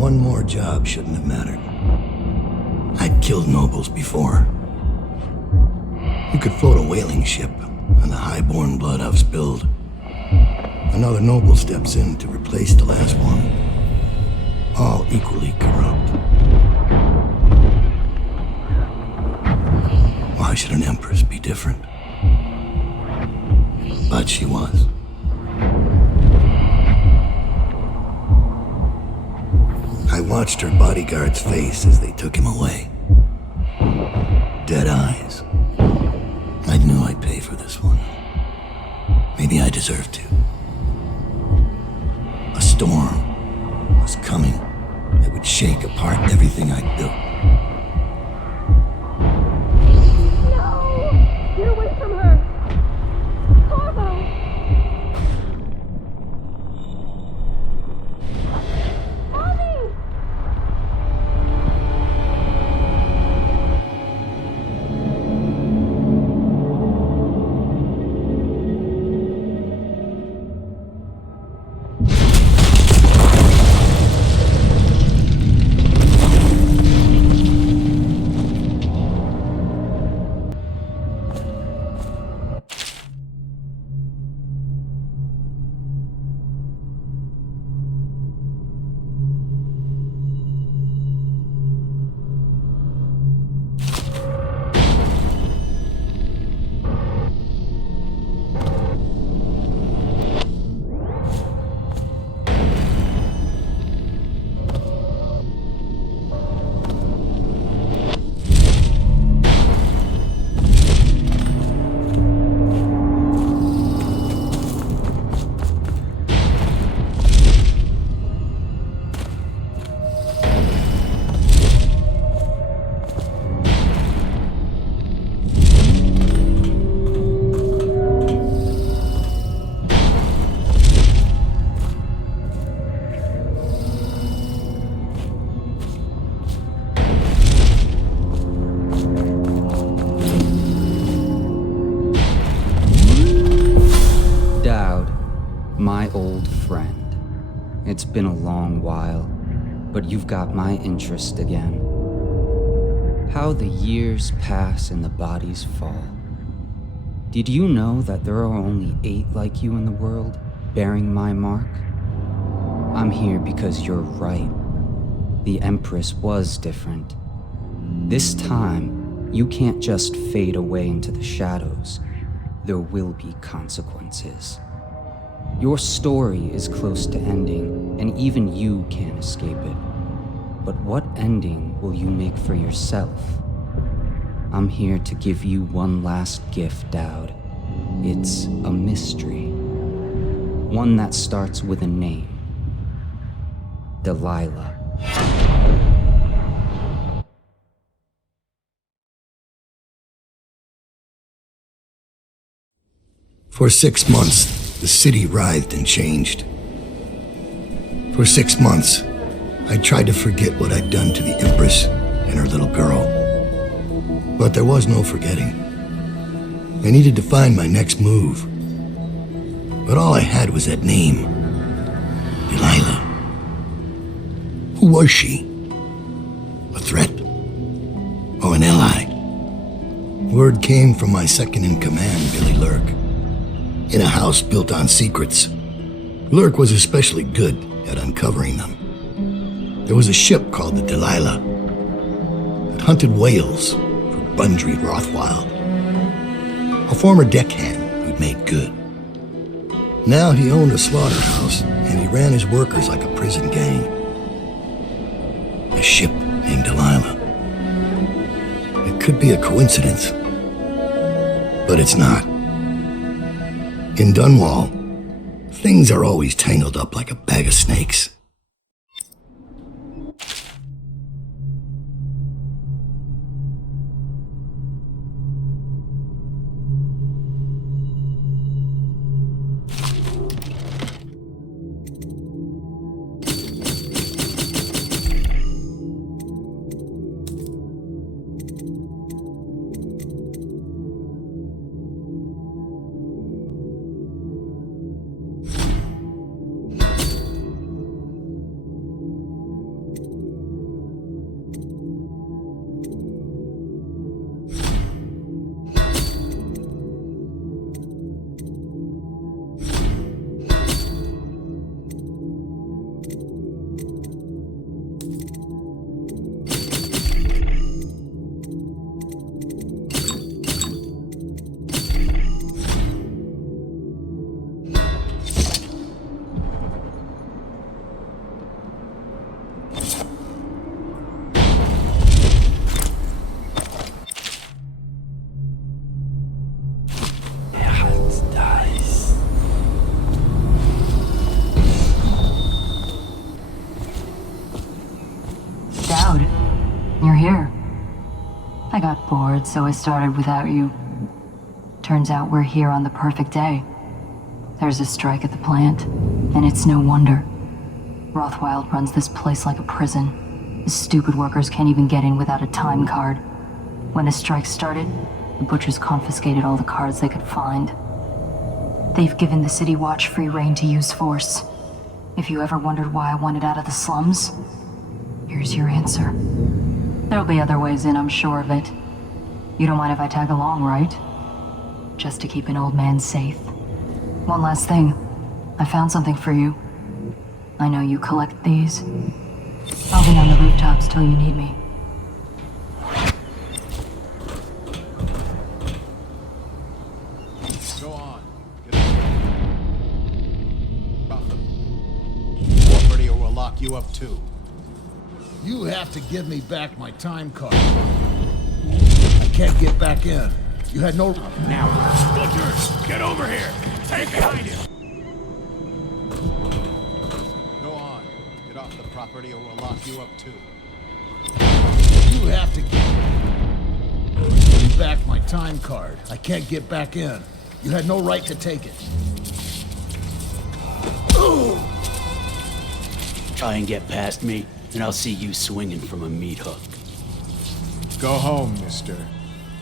one more job shouldn't have mattered. I'd killed nobles before. You could float a whaling ship, and the high-born blood I've spilled. Another noble steps in to replace the last one. All equally corrupt. Why should an empress be different? But she was. I watched her bodyguard's face as they took him away. Dead eyes. I knew I'd pay for this one. Maybe I deserved to. A storm was coming that would shake apart everything I'd built. No! Get away from her! Corvo! Mommy! My old friend. It's been a long while, but you've got my interest again. How the years pass and the bodies fall. Did you know that there are only 8 like you in the world, bearing my mark? I'm here because you're right. The Empress was different. This time, you can't just fade away into the shadows. There will be consequences. Your story is close to ending, and even you can't escape it. But what ending will you make for yourself? I'm here to give you one last gift, Dowd. It's a mystery. One that starts with a name. Delilah. For 6 months, the city writhed and changed. For 6 months, I tried to forget what I'd done to the Empress and her little girl. But there was no forgetting. I needed to find my next move. But all I had was that name. Delilah. Who was she? A threat? Or an ally? Word came from my second-in-command, Billy Lurk. In a house built on secrets, Lurk was especially good at uncovering them. There was a ship called the Delilah that hunted whales for Bundry Rothwild, a former deckhand who'd made good. Now he owned a slaughterhouse, and he ran his workers like a prison gang. A ship named Delilah. It could be a coincidence, but it's not. In Dunwall, things are always tangled up like a bag of snakes. here. I got bored, so I started without you. Turns out we're here on the perfect day. There's a strike at the plant, and it's no wonder. Rothwild runs this place like a prison. The stupid workers can't even get in without a time card. When the strike started, the butchers confiscated all the cards they could find. They've given the City Watch free rein to use force. If you ever wondered why I wanted out of the slums, here's your answer. There'll be other ways in, I'm sure of it. You don't mind if I tag along, right? Just to keep an old man safe. One last thing. I found something for you. I know you collect these. I'll be on the rooftops till you need me. Go on. Get up. Drop them. Property or we'll lock you up too. You have to give me back my time card. I can't get back in. You had no... Now, butchers, get over here. Take behind you. Go on. Get off the property or we'll lock you up too. You have to give me back my time card. I can't get back in. You had no right to take it. Try and get past me, and I'll see you swinging from a meat hook. Go home, mister.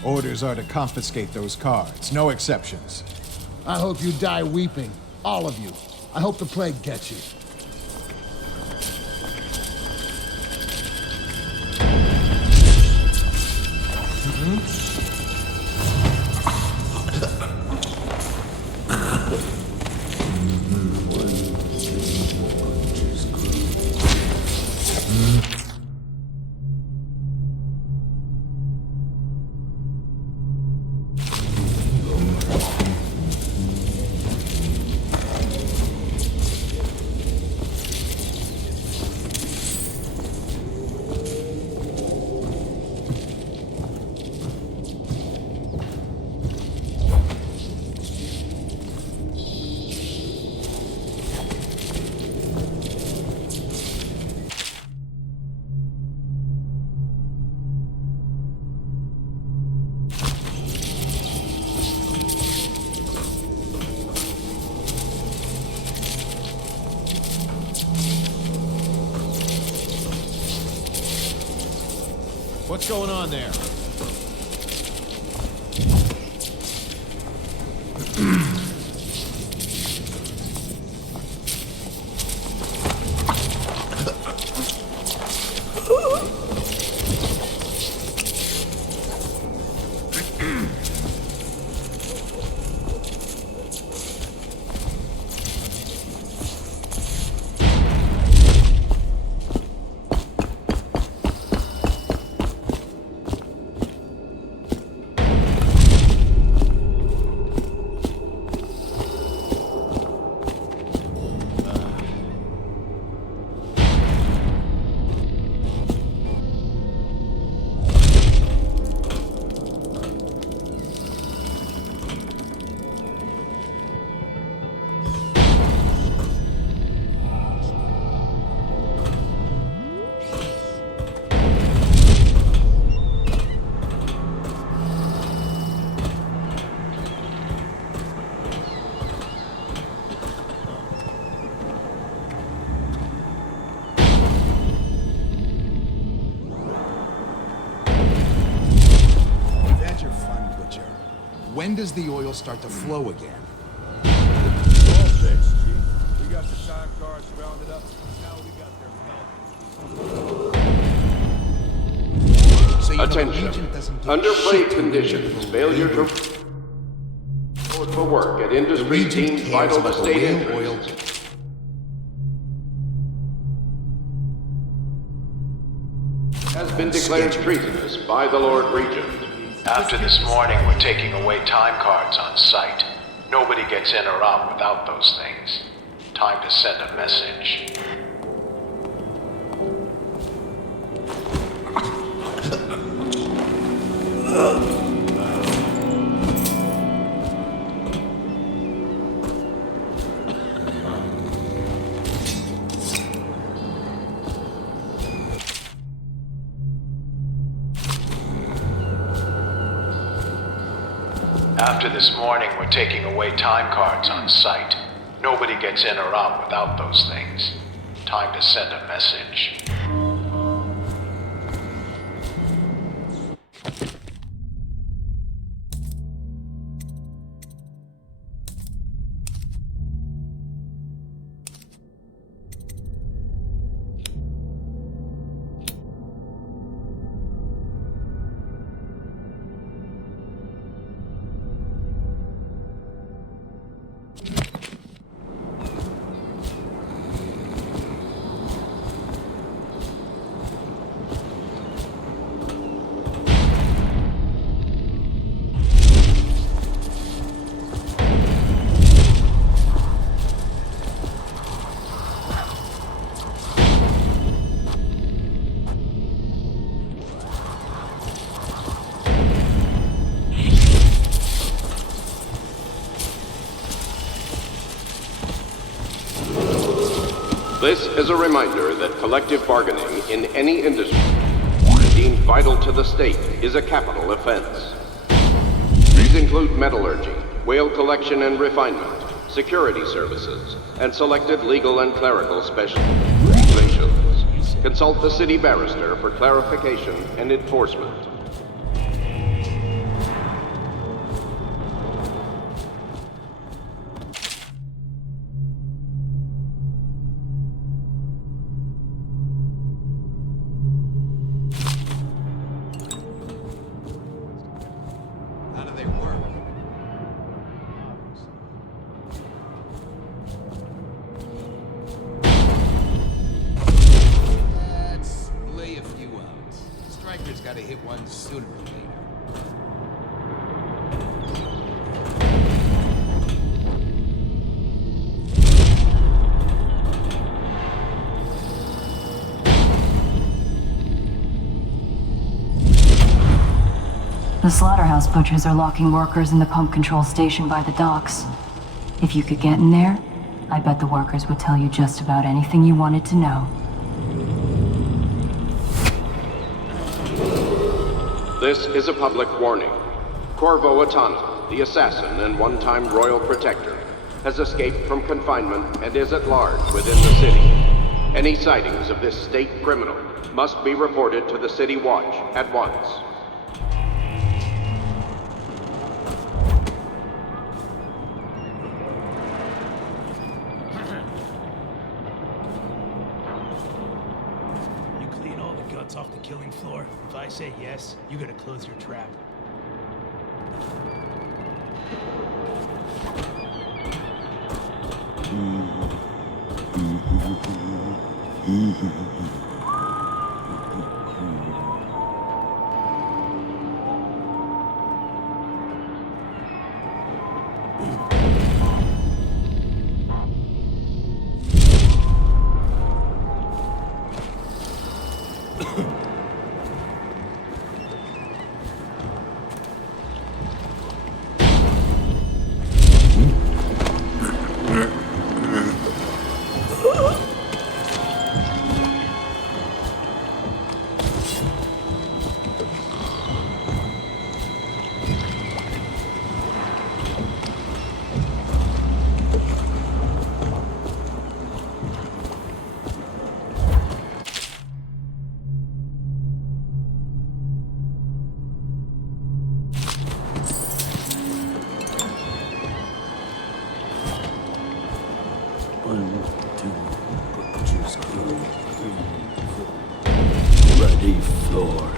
Orders are to confiscate those cards. No exceptions. I hope you die weeping. All of you. I hope the plague gets you. What's going on there? When does the oil start to flow again? All fixed, Chief. We got the time cards rounded up. Now we got their So you know the Attention. Legion doesn't give Under a plague shit conditions, about failure to labor. report for work at The industry Legion deemed cares vital to about the state whale interests. oil. Has been declared treasonous by the Lord Regent. After this morning, we're taking away time cards on site. Nobody gets in or out without those things. Time to send a message. After this morning, we're taking away time cards on site. Nobody gets in or out without those things. Time to send a message. This is a reminder that collective bargaining in any industry deemed vital to the state is a capital offense. These include metallurgy, whale collection and refinement, security services, and selected legal and clerical specializations. Consult the city barrister for clarification and enforcement. Gotta hit one sooner or later. The slaughterhouse butchers are locking workers in the pump control station by the docks. If you could get in there, I bet the workers would tell you just about anything you wanted to know. This is a public warning. Corvo Atana, the assassin and one-time royal protector, has escaped from confinement and is at large within the city. Any sightings of this state criminal must be reported to the City Watch at once. Off the killing floor. If I say yes, you gotta close your trap. Ready floor.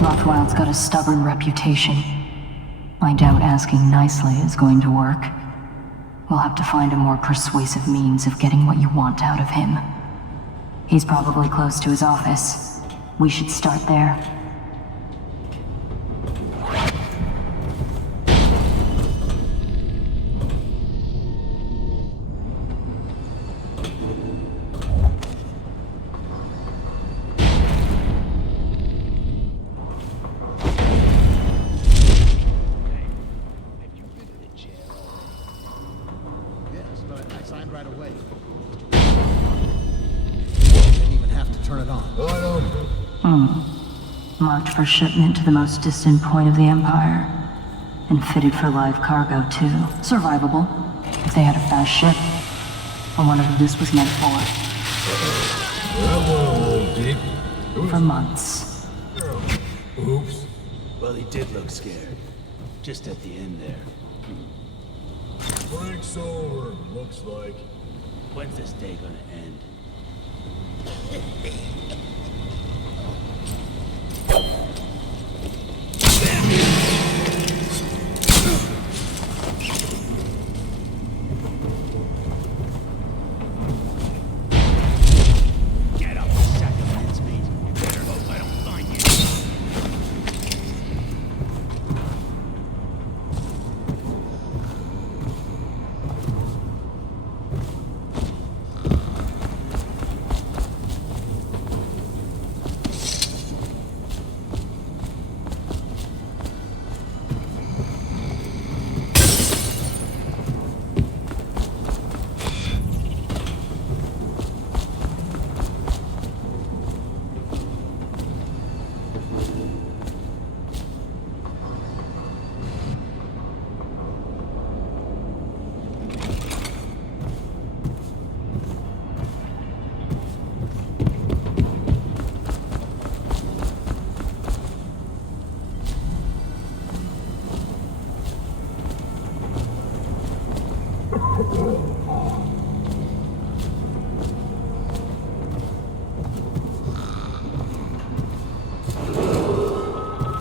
Rothwild's got a stubborn reputation. I doubt asking nicely is going to work. We'll have to find a more persuasive means of getting what you want out of him. He's probably close to his office. We should start there. Yes, but I signed right away. Didn't even have to turn it on. Marked for shipment to the most distant point of the Empire. And fitted for live cargo, too. Survivable. If they had a fast ship. I wonder who this was meant for. For months. Oops. Well, he did look scared. Just at the end there. Break's over, looks like. When's this day gonna end? Get up, sack of mincemeat. You better hope I don't find you.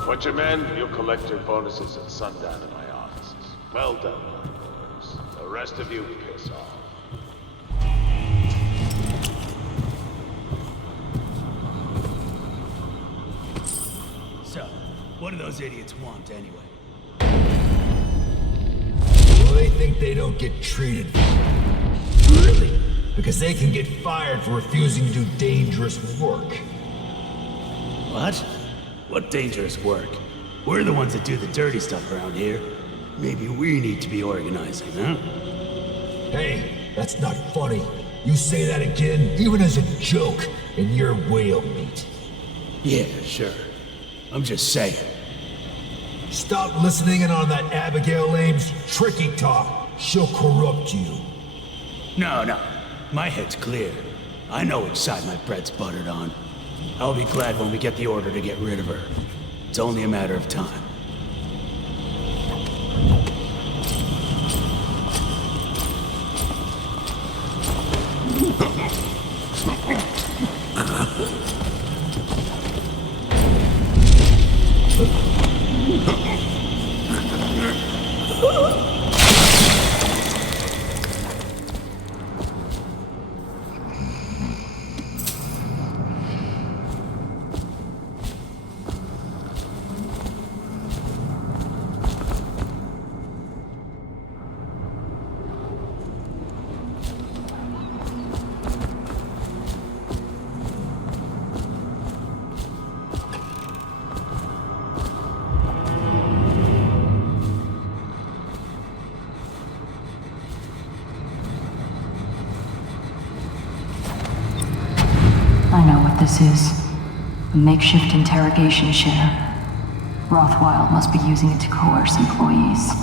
Bunch of men, you'll collect your bonuses at sundown in my offices. Well done, boys. The rest of you, piss off. So, what do those idiots want anyway? Well, they think they don't get treated. Really? Because they can get fired for refusing to do dangerous work. What? What dangerous work? We're the ones that do the dirty stuff around here. Maybe we need to be organizing, huh? Hey, that's not funny. You say that again, even as a joke, and you're whale meat. Yeah, sure. I'm just saying. Stop listening in on that Abigail Ames tricky talk. She'll corrupt you. No. My head's clear. I know which side my bread's buttered on. I'll be glad when we get the order to get rid of her. It's only a matter of time. I know what this is. A makeshift interrogation chair. Rothwild must be using it to coerce employees.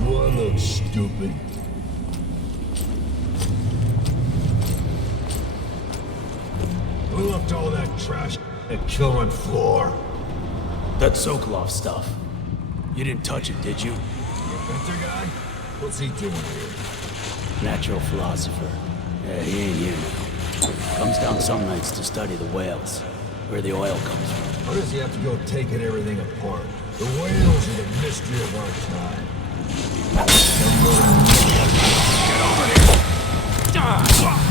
Boy, looks stupid. Who left all that trash at Kilrun floor? That Sokolov stuff. You didn't touch it, did you? Inventor guy? What's he doing here? Natural philosopher. Yeah, he ain't here now. Comes down some nights to study the whales, where the oil comes from. Why does he have to go taking everything apart? The whales are the mystery of our time. Get over here! Ah!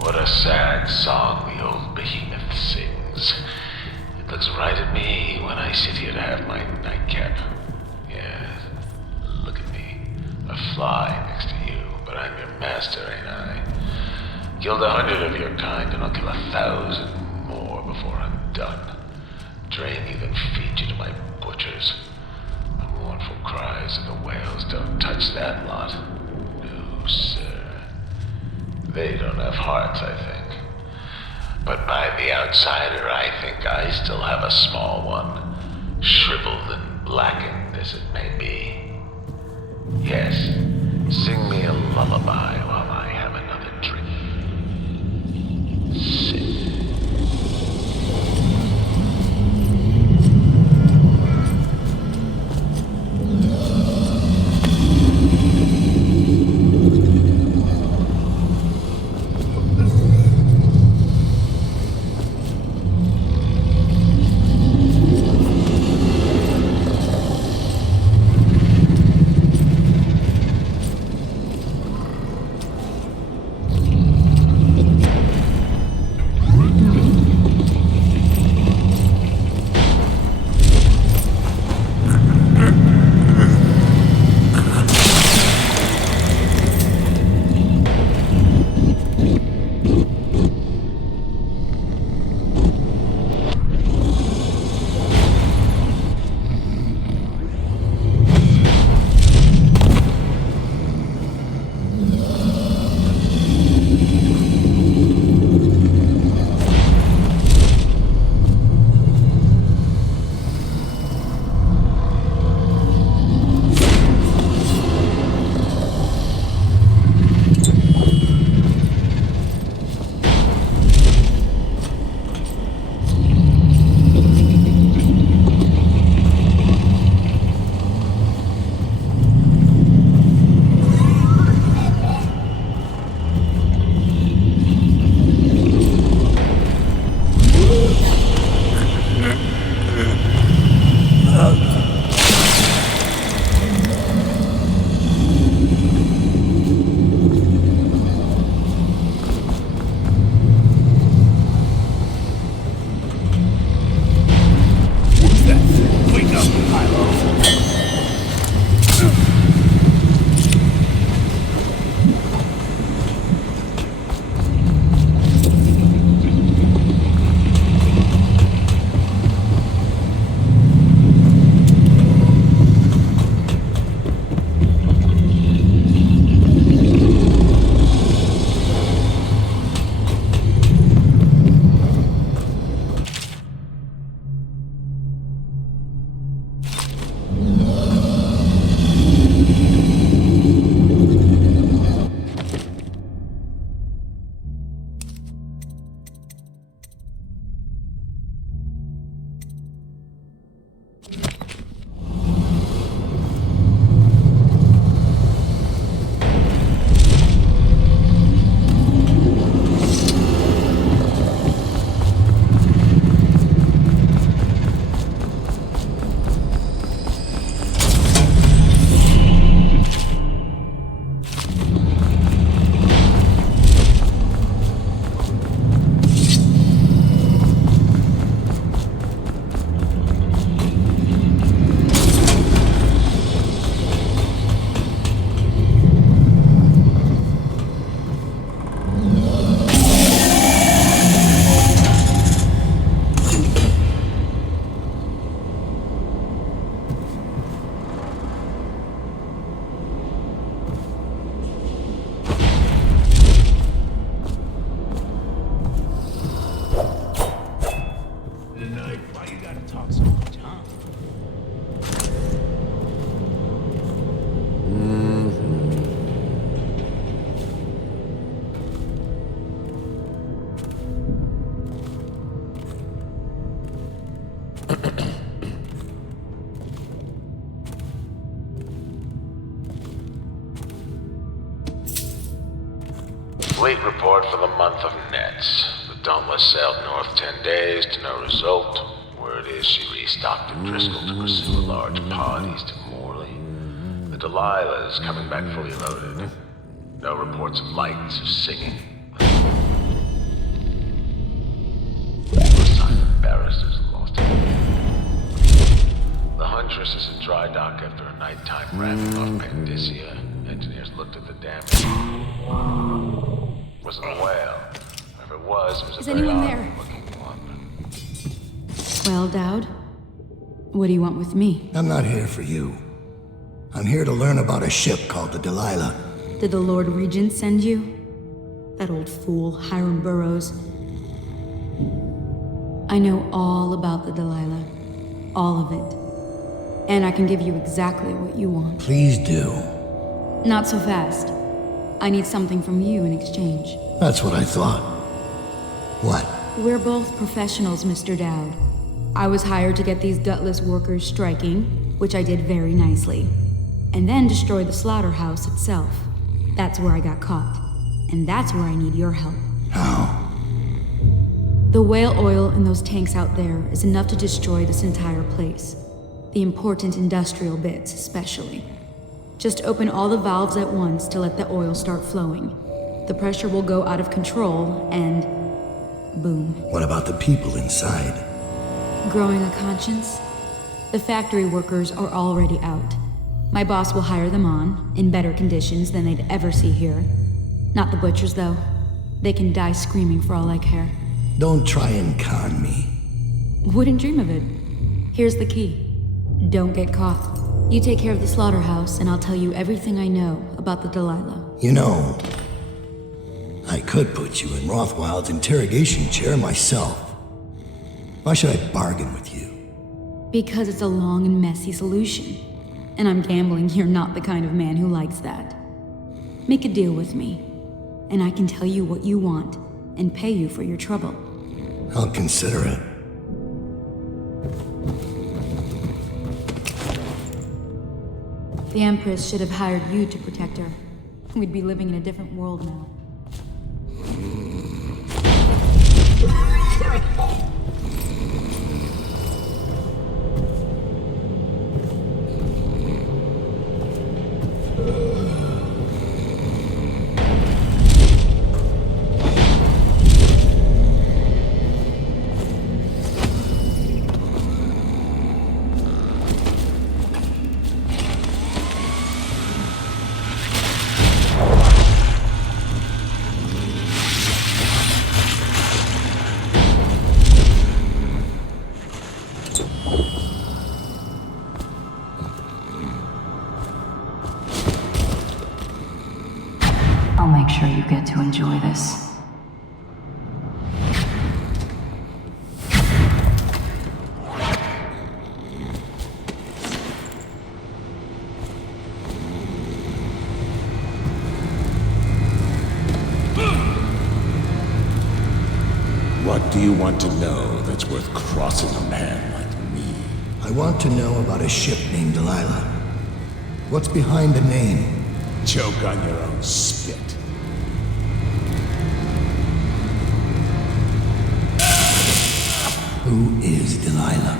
What a sad song the old behemoth sings. It looks right at me when I sit here to have my nightcap. Yes, look at me. A fly next to you, but I'm your master, ain't I? Killed 100 of your kind, and I'll kill 1,000 more before I'm done. Drain you, then feed you to my butchers. The mournful cries of the whales don't touch that lot. No, sir. They don't have hearts, I think. But by the outsider, I think I still have a small one. Shriveled and blackened as it may be. Yes, sing me a lullaby while I have another drink. Sit. Fleet report for the month of Nets. The Dauntless sailed north 10 days to no result. Word is she restocked at Driscoll to pursue a large pod east of Morley. The Delilah is coming back fully loaded. No reports of lights or singing. First time the barristers lost it. The Huntress is in dry dock after a nighttime ramming off Pandysia. Engineers looked at the damage. Wasn't a whale. If it was Is a very anyone there? odd-looking one. Well, Dowd, what do you want with me? I'm not here for you. I'm here to learn about a ship called the Delilah. Did the Lord Regent send you? That old fool, Hiram Burrows. I know all about the Delilah. All of it. And I can give you exactly what you want. Please do. Not so fast. I need something from you in exchange. That's what I thought. What? We're both professionals, Mr. Dowd. I was hired to get these gutless workers striking, which I did very nicely. And then destroy the slaughterhouse itself. That's where I got caught. And that's where I need your help. How? The whale oil in those tanks out there is enough to destroy this entire place. The important industrial bits, especially. Just open all the valves at once to let the oil start flowing. The pressure will go out of control, and boom. What about the people inside? Growing a conscience? The factory workers are already out. My boss will hire them on, in better conditions than they'd ever see here. Not the butchers, though. They can die screaming for all I care. Don't try and con me. Wouldn't dream of it. Here's the key. Don't get caught. You take care of the slaughterhouse, and I'll tell you everything I know about the Delilah. You know, I could put you in Rothwild's interrogation chair myself. Why should I bargain with you? Because it's a long and messy solution. And I'm gambling you're not the kind of man who likes that. Make a deal with me, and I can tell you what you want, and pay you for your trouble. I'll consider it. The Empress should have hired you to protect her. We'd be living in a different world now. I'll make sure you get to enjoy this. What do you want to know that's worth crossing a man like me? I want to know about a ship named Delilah. What's behind the name? Choke on your own spit. Who is Delilah?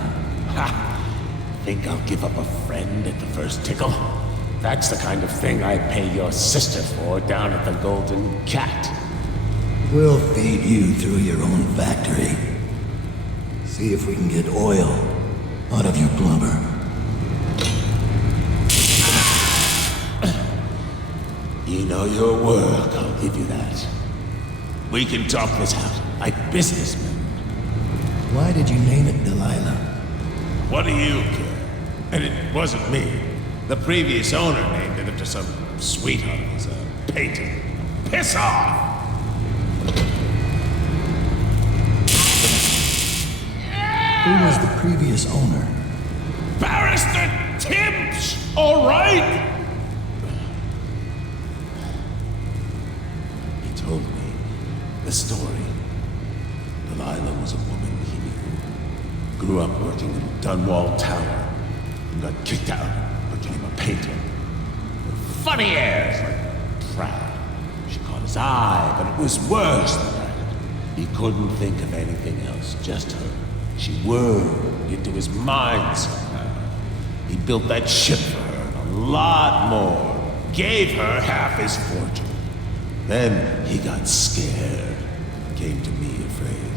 Ha! Think I'll give up a friend at the first tickle? That's the kind of thing I pay your sister for down at the Golden Cat. We'll feed you through your own factory. See if we can get oil out of your blubber. You know your work, I'll give you that. We can talk this out, like businessmen. Why did you name it Delilah? What do you care? And it wasn't me. The previous owner named it after some sweetheart as a painting. Piss off! Who was the previous owner? Barrister Timps, all right? He told me the story. Delilah was a woman he knew. Grew up working in Dunwall Tower and got kicked out, became a painter. With funny airs, like proud. She caught was I, but it was worse than that. He couldn't think of anything else, just her. She whirled into his mind somehow. He built that ship for her, and a lot more. Gave her half his fortune. Then he got scared. Came to me afraid.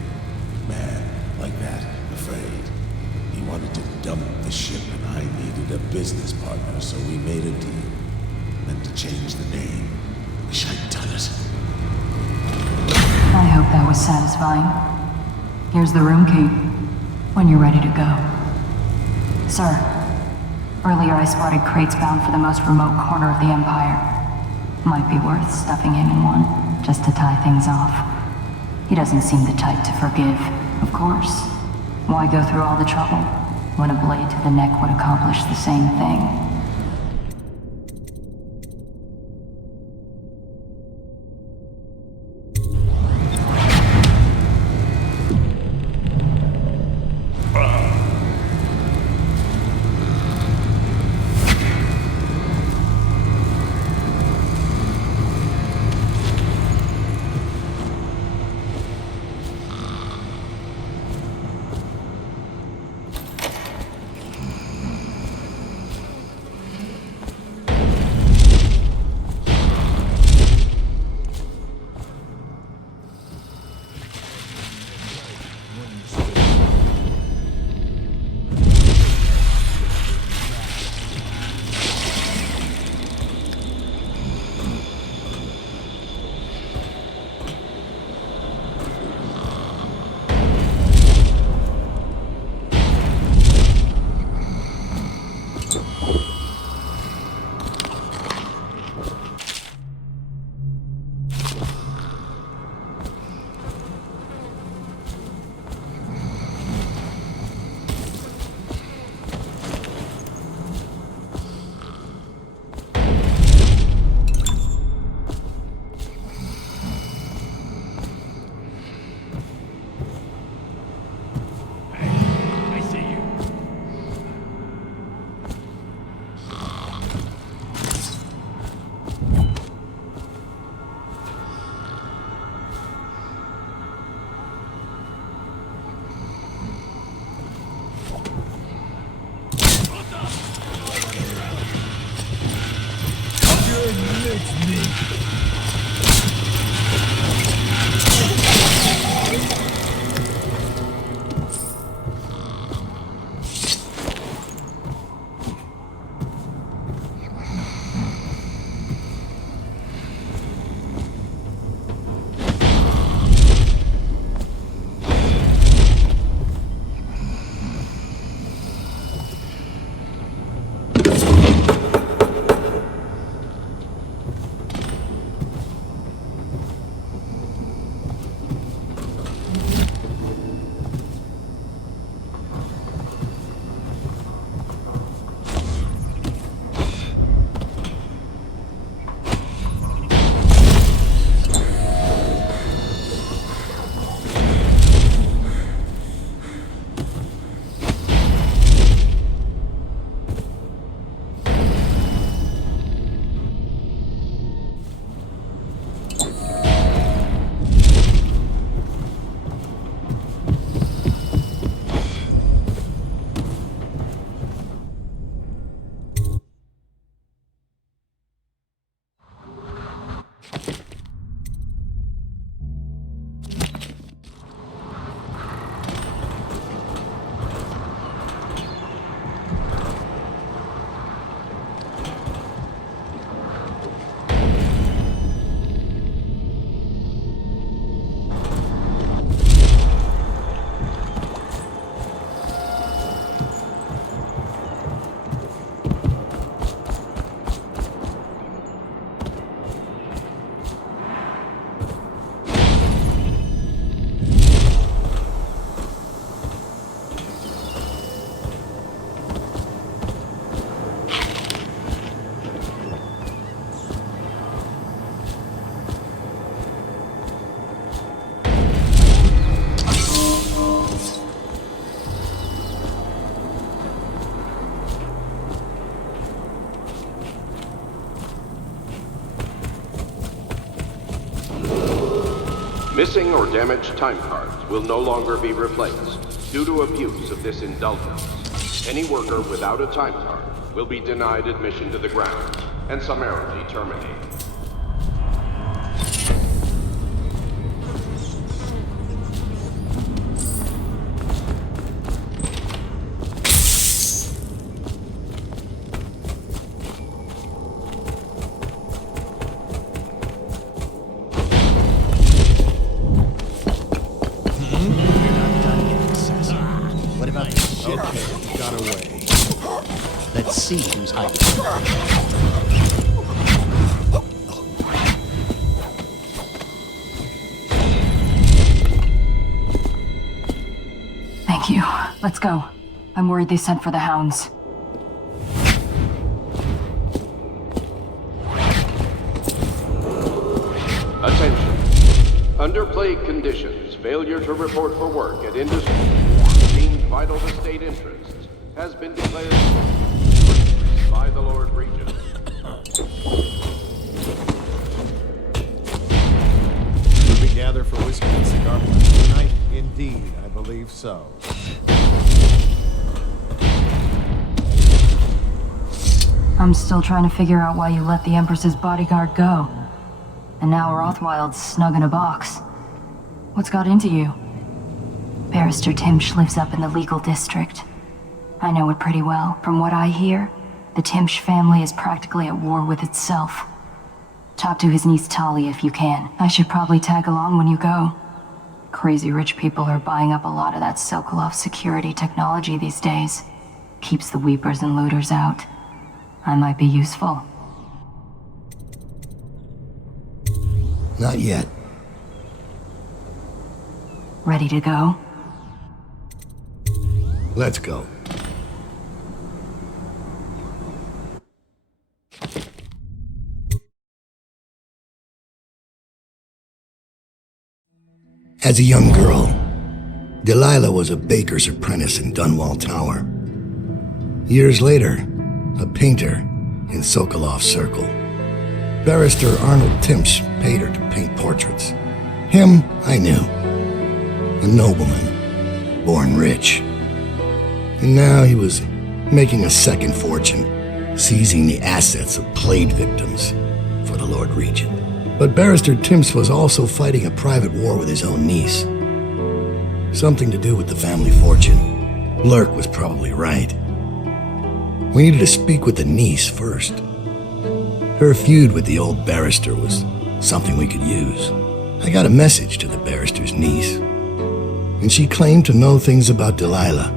Man, like that, afraid. He wanted to dump the ship, and I needed a business partner, so we made a deal. Meant to change the name. Wish I'd done it. I hope that was satisfying. Here's the room key, when you're ready to go. Sir, earlier I spotted crates bound for the most remote corner of the Empire. Might be worth stuffing him in one, just to tie things off. He doesn't seem the type to forgive, of course. Why go through all the trouble, when a blade to the neck would accomplish the same thing? Missing or damaged time cards will no longer be replaced due to abuse of this indulgence. Any worker without a time card will be denied admission to the grounds and summarily terminated. Let's see who's hiding. Thank you. Let's go. I'm worried they sent for the hounds. Attention. Under plague conditions, failure to report for work at industry deemed vital to state interests has been declared by the Lord Regent. Did we gather for whiskey and cigar party tonight? Indeed, I believe so. I'm still trying to figure out why you let the Empress's bodyguard go. And now Rothwild's snug in a box. What's got into you? Barrister Timsh lives up in the legal district. I know it pretty well. From what I hear, the Timsh family is practically at war with itself. Talk to his niece Talia if you can. I should probably tag along when you go. Crazy rich people are buying up a lot of that Sokolov security technology these days. Keeps the weepers and looters out. I might be useful. Not yet. Ready to go? Let's go. As a young girl, Delilah was a baker's apprentice in Dunwall Tower. Years later, a painter in Sokolov's circle. Barrister Arnold Timsh paid her to paint portraits. Him, I knew. A nobleman, born rich. And now he was making a second fortune, seizing the assets of plague victims for the Lord Regent. But Barrister Timsh was also fighting a private war with his own niece. Something to do with the family fortune. Lurk was probably right. We needed to speak with the niece first. Her feud with the old barrister was something we could use. I got a message to the barrister's niece, and she claimed to know things about Delilah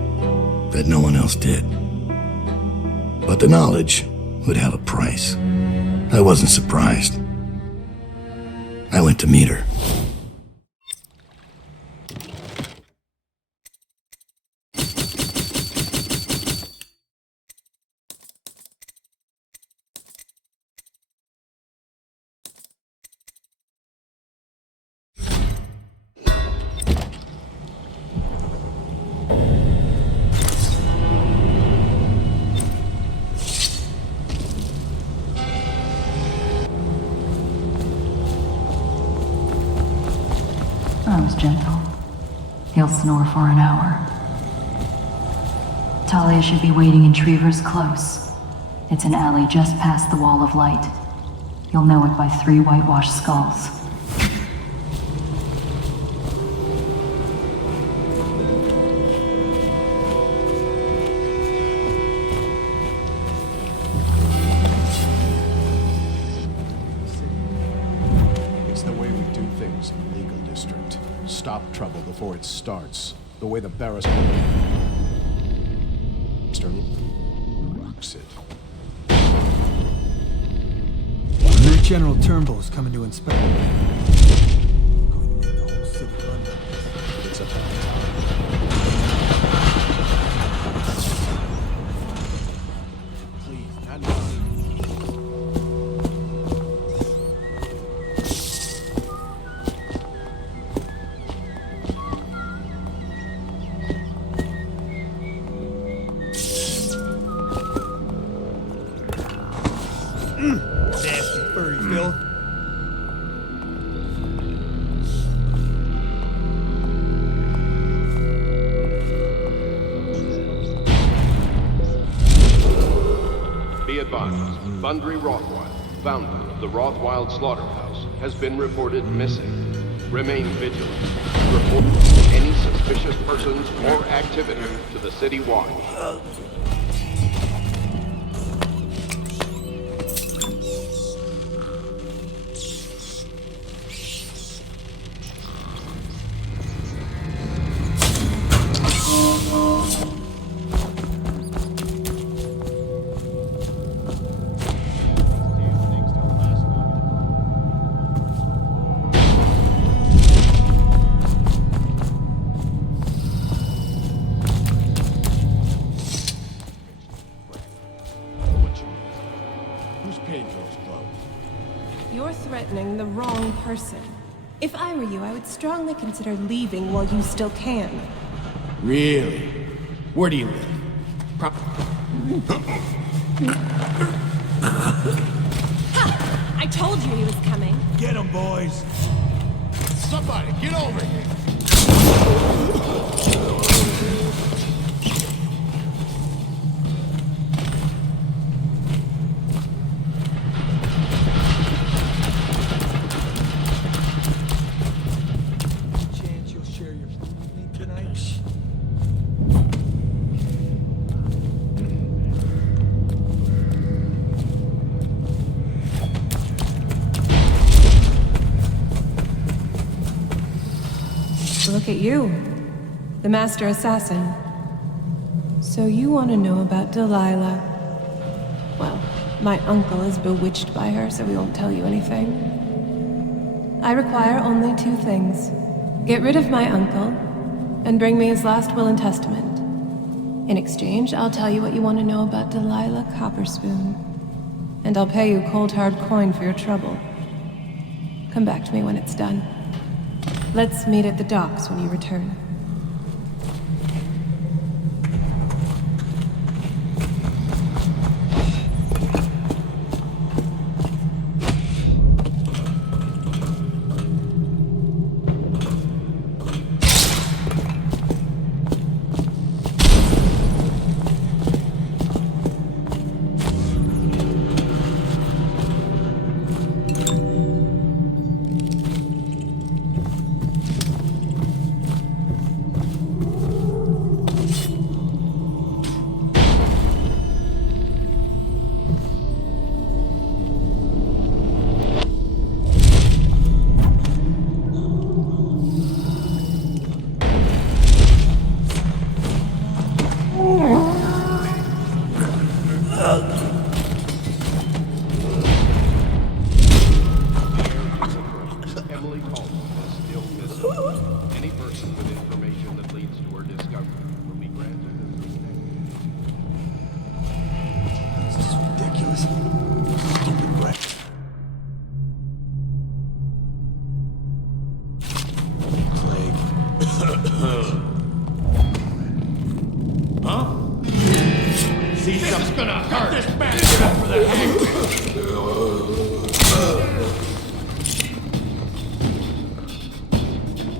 that no one else did. But the knowledge would have a price. I wasn't surprised. I went to meet her. I was gentle. He'll snore for an hour. Talia should be waiting in Trevor's Close. It's an alley just past the Wall of Light. You'll know it by 3 whitewashed skulls. It's the way we do things in the legal district. Stop trouble before it starts. The way the barrister looks it. Rear General Turnbull's coming to inspect. Going to make the whole city run. It's a please, not now. Nasty furry filth. advised, Thundry Rothwild, founder of the Rothwild Slaughterhouse, has been reported missing. Remain vigilant. Report any suspicious persons or activity to the City Watch. You're threatening the wrong person. If I were you, I would strongly consider leaving while you still can. Really? Where do you live? Ha! I told you he was coming. Get him, boys! Somebody, get over here! Look at you, the Master Assassin. So you want to know about Delilah? Well, my uncle is bewitched by her, so we won't tell you anything. I require only 2 things. Get rid of my uncle, and bring me his last will and testament. In exchange, I'll tell you what you want to know about Delilah Copperspoon. And I'll pay you cold hard coin for your trouble. Come back to me when it's done. Let's meet at the docks when you return.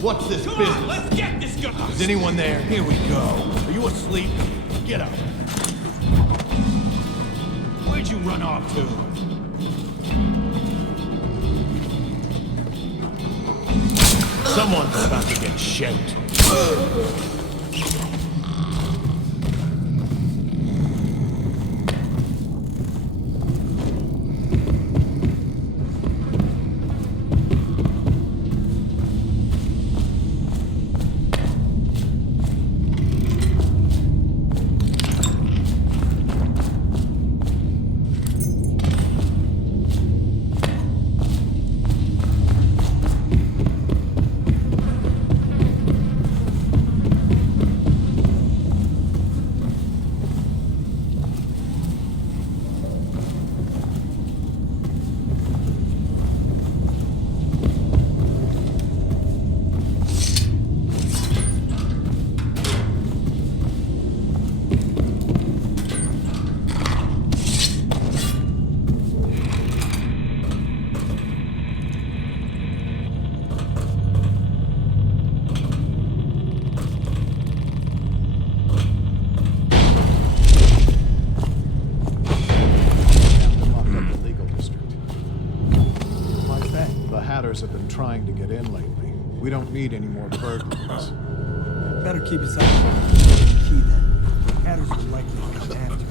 What's this business? Let's get this guy! Is anyone there? Here we go. Are you asleep? Get up. Where'd you run off to? Someone's about to get shaped. get in lately. We don't need any more burglars. Better keep his eye on the key then. Hatters are likely to come after him.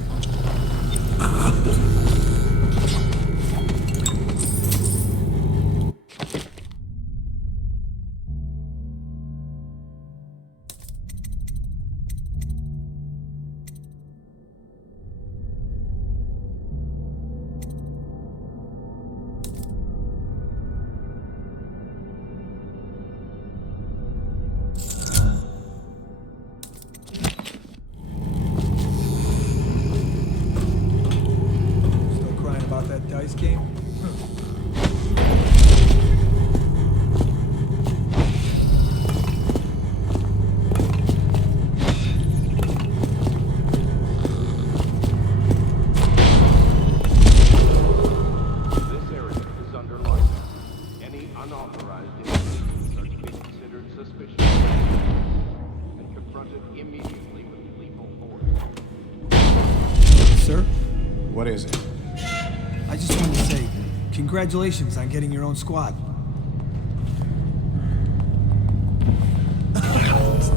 Dice game? This area is under lockdown. Any unauthorized individuals are to be considered suspicious and confronted immediately with lethal force. Sir? What is it? I just wanted to say, congratulations on getting your own squad.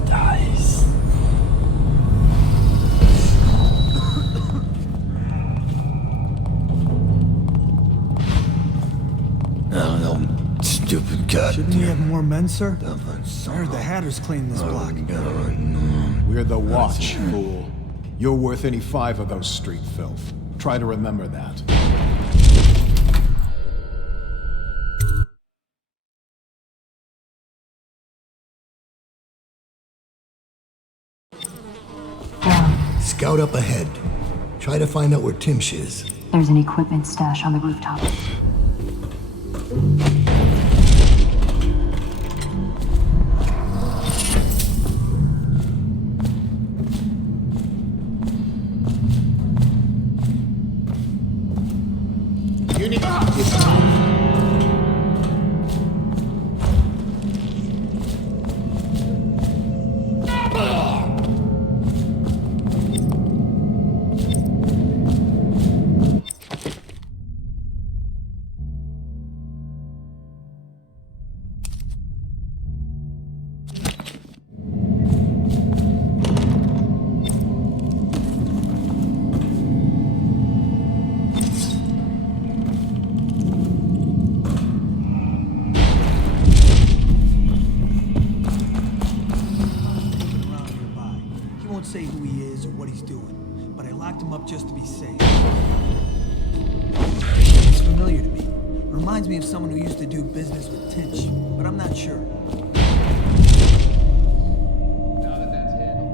Dice. No, stupid god. Shouldn't we have more men, sir? I heard the Hatters clean this block. We're the Watch, fool. You're worth any 5 of those street filth. Try to remember that. Scout up ahead. Try to find out where Timsh is. There's an equipment stash on the rooftop. You need to Say who he is or what he's doing, but I locked him up just to be safe. He's familiar to me. Reminds me of someone who used to do business with Tinch, but I'm not sure. Now that that's handled,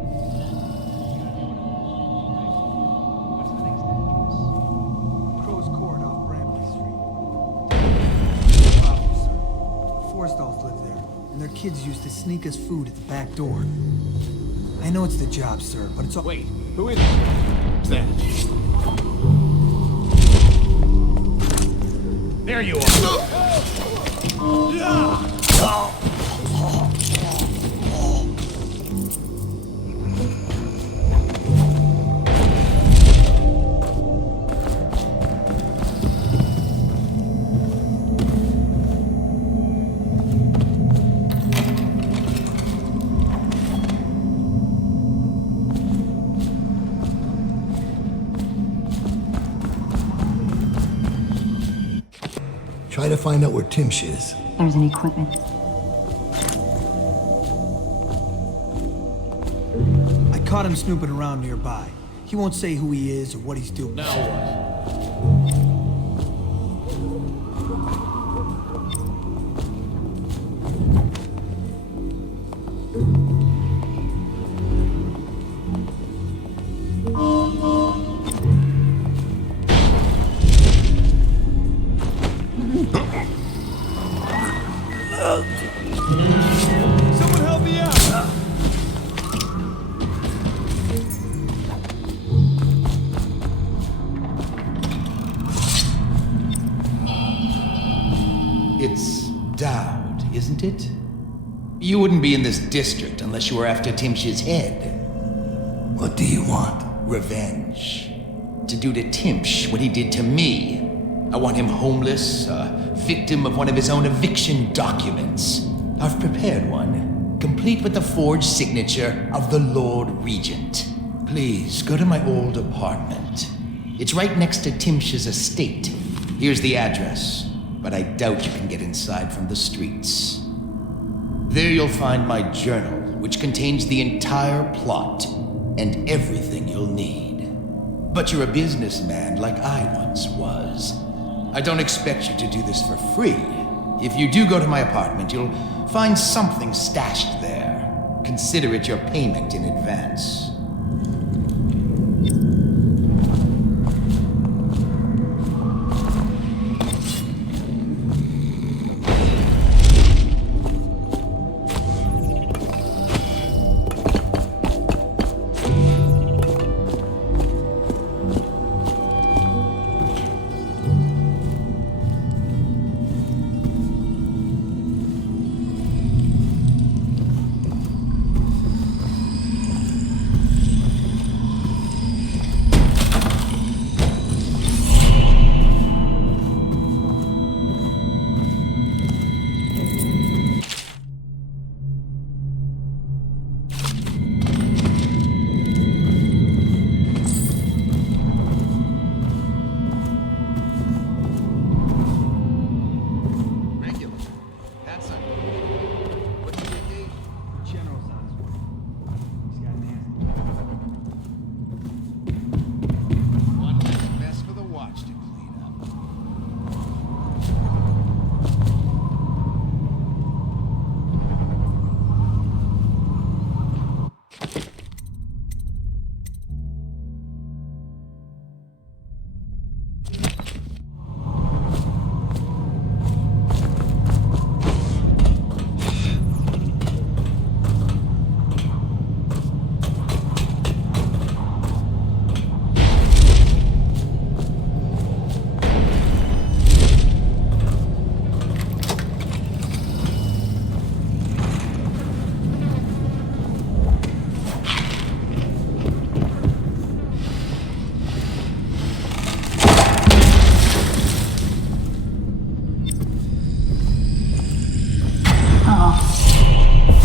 what's the next address? Crow's Court off Bramley Street. Officer, the Forstalls live there, and their kids used to sneak us food at the back door. I know it's the job, sir, but it's all— Wait, who is that? There you are! Try to find out where Timsh is. There's an equipment. I caught him snooping around nearby. He won't say who he is or what he's doing. Now what? Someone help me out! It's Dowd, isn't it? You wouldn't be in this district unless you were after Timsh's head. What do you want? Revenge. To do to Timsh what he did to me. I want him homeless, a victim of one of his own eviction documents. I've prepared one, complete with the forged signature of the Lord Regent. Please, go to my old apartment. It's right next to Timsh's estate. Here's the address, but I doubt you can get inside from the streets. There you'll find my journal, which contains the entire plot and everything you'll need. But you're a businessman like I once was. I don't expect you to do this for free. If you do go to my apartment, you'll find something stashed there. Consider it your payment in advance.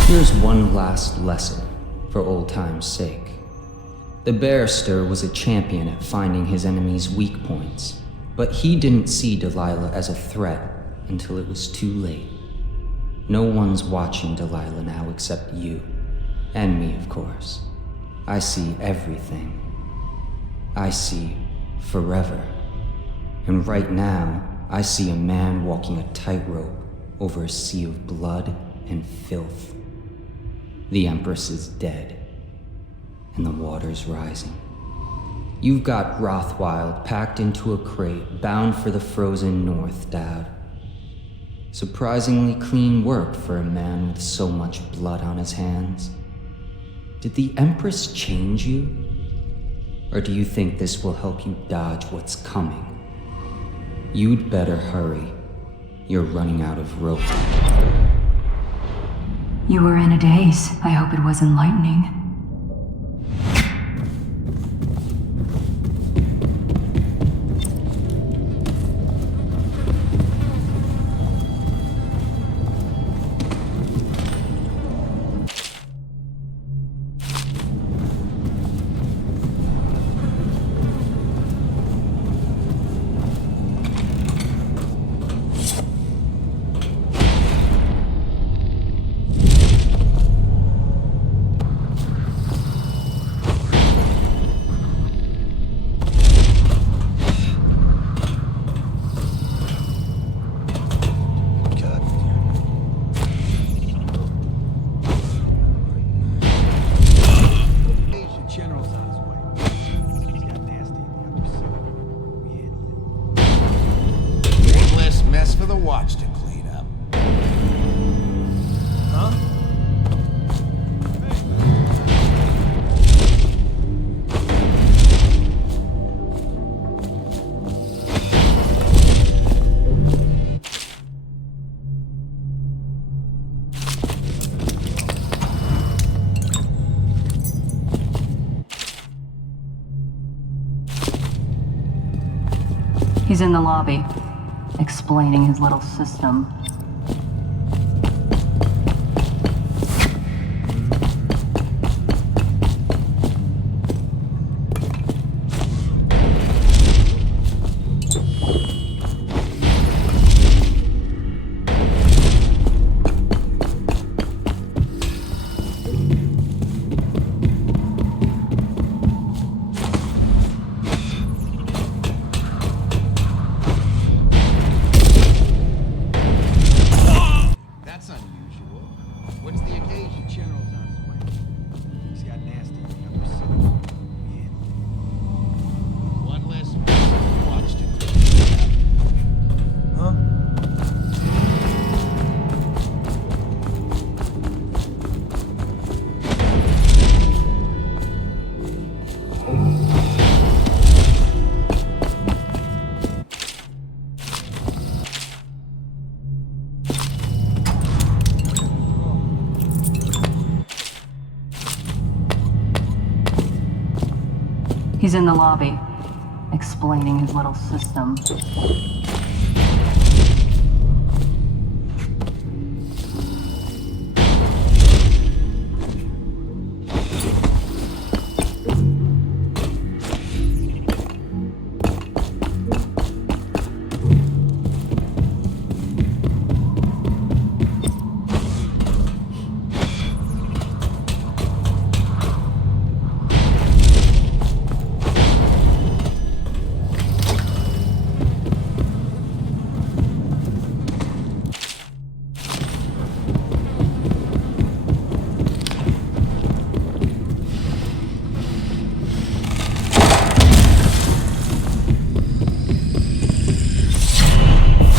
Here's one last lesson, for old time's sake. The barrister was a champion at finding his enemies' weak points, but he didn't see Delilah as a threat until it was too late. No one's watching Delilah now except you. And me, of course. I see everything. I see forever. And right now, I see a man walking a tightrope over a sea of blood and filth. The Empress is dead, and the water's rising. You've got Rothwild packed into a crate, bound for the frozen north, Dad. Surprisingly clean work for a man with so much blood on his hands. Did the Empress change you? Or do you think this will help you dodge what's coming? You'd better hurry. You're running out of rope. You were in a daze. I hope it was enlightening. He's in the lobby, explaining his little system. That's unusual. What's the occasion? General's on his way. He's got nasty in the other city. One less watch to do. Huh? He's in the lobby, explaining his little system.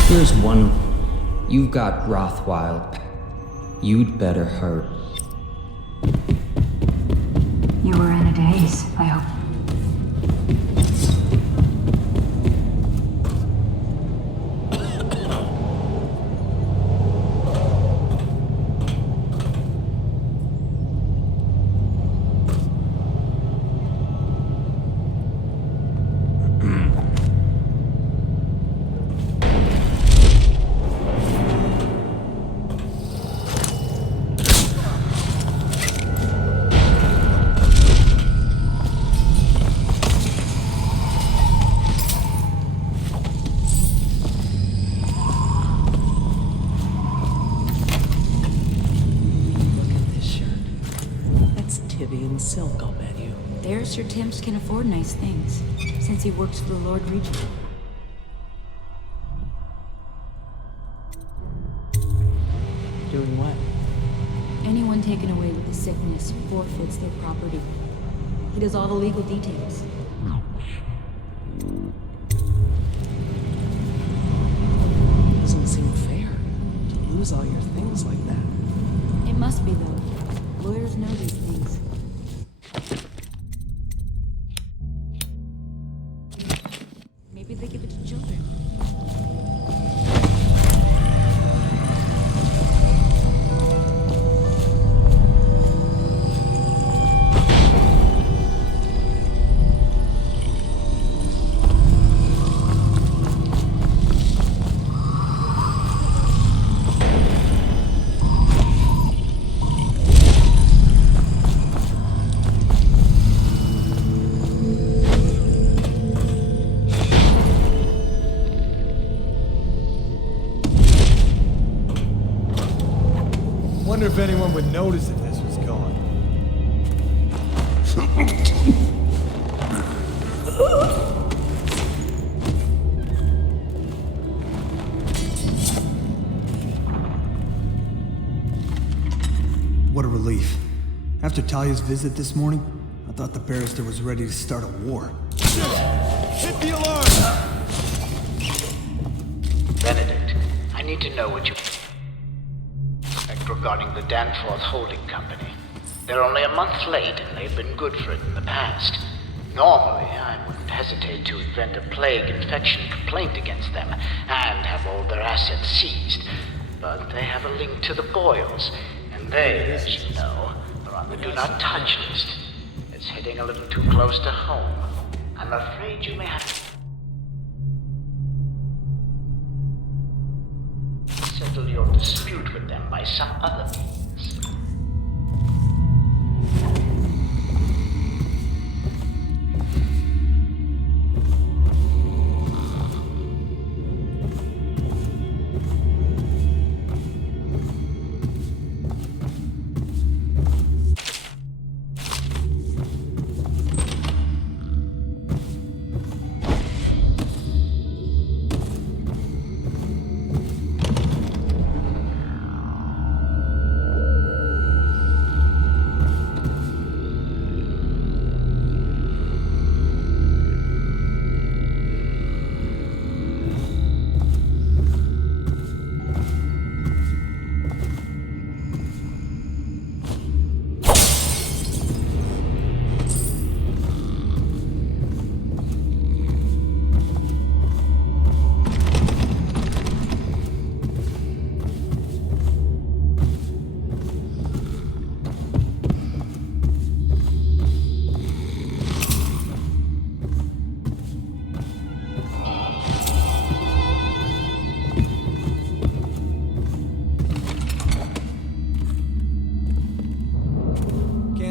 Here's one. You've got Rothwild. You'd better hurt. You were in a daze, I hope. Silk, I'll bet you. There, Sir Timms can afford nice things, since he works for the Lord Regent. Doing what? Anyone taken away with a sickness forfeits their property. He does all the legal details. Doesn't seem fair to lose all your things like that. It must be, though. Lawyers know these things. Maybe they give it to children. Wonder if anyone would notice if this was gone. What a relief. After Talia's visit this morning, I thought the barrister was ready to start a war. Hit the alarm! Benedict, I need to know what you regarding the Danforth Holding Company. They're only a month late, and they've been good for it in the past. Normally, I wouldn't hesitate to invent a plague infection complaint against them and have all their assets seized. But they have a link to the Boyles, and they, as you know, are on the Do Not Touch list. It's hitting a little too close to home. I'm afraid you may have dispute with them by some other means.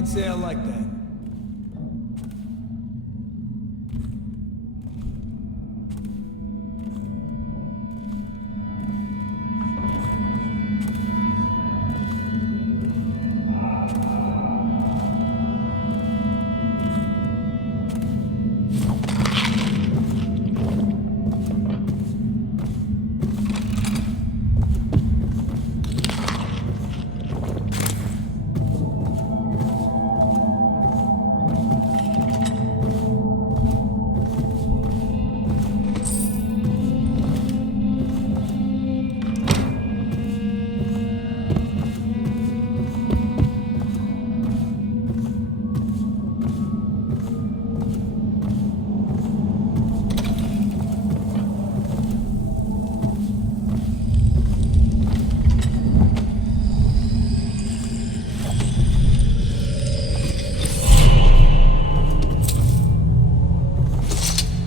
Say I like that.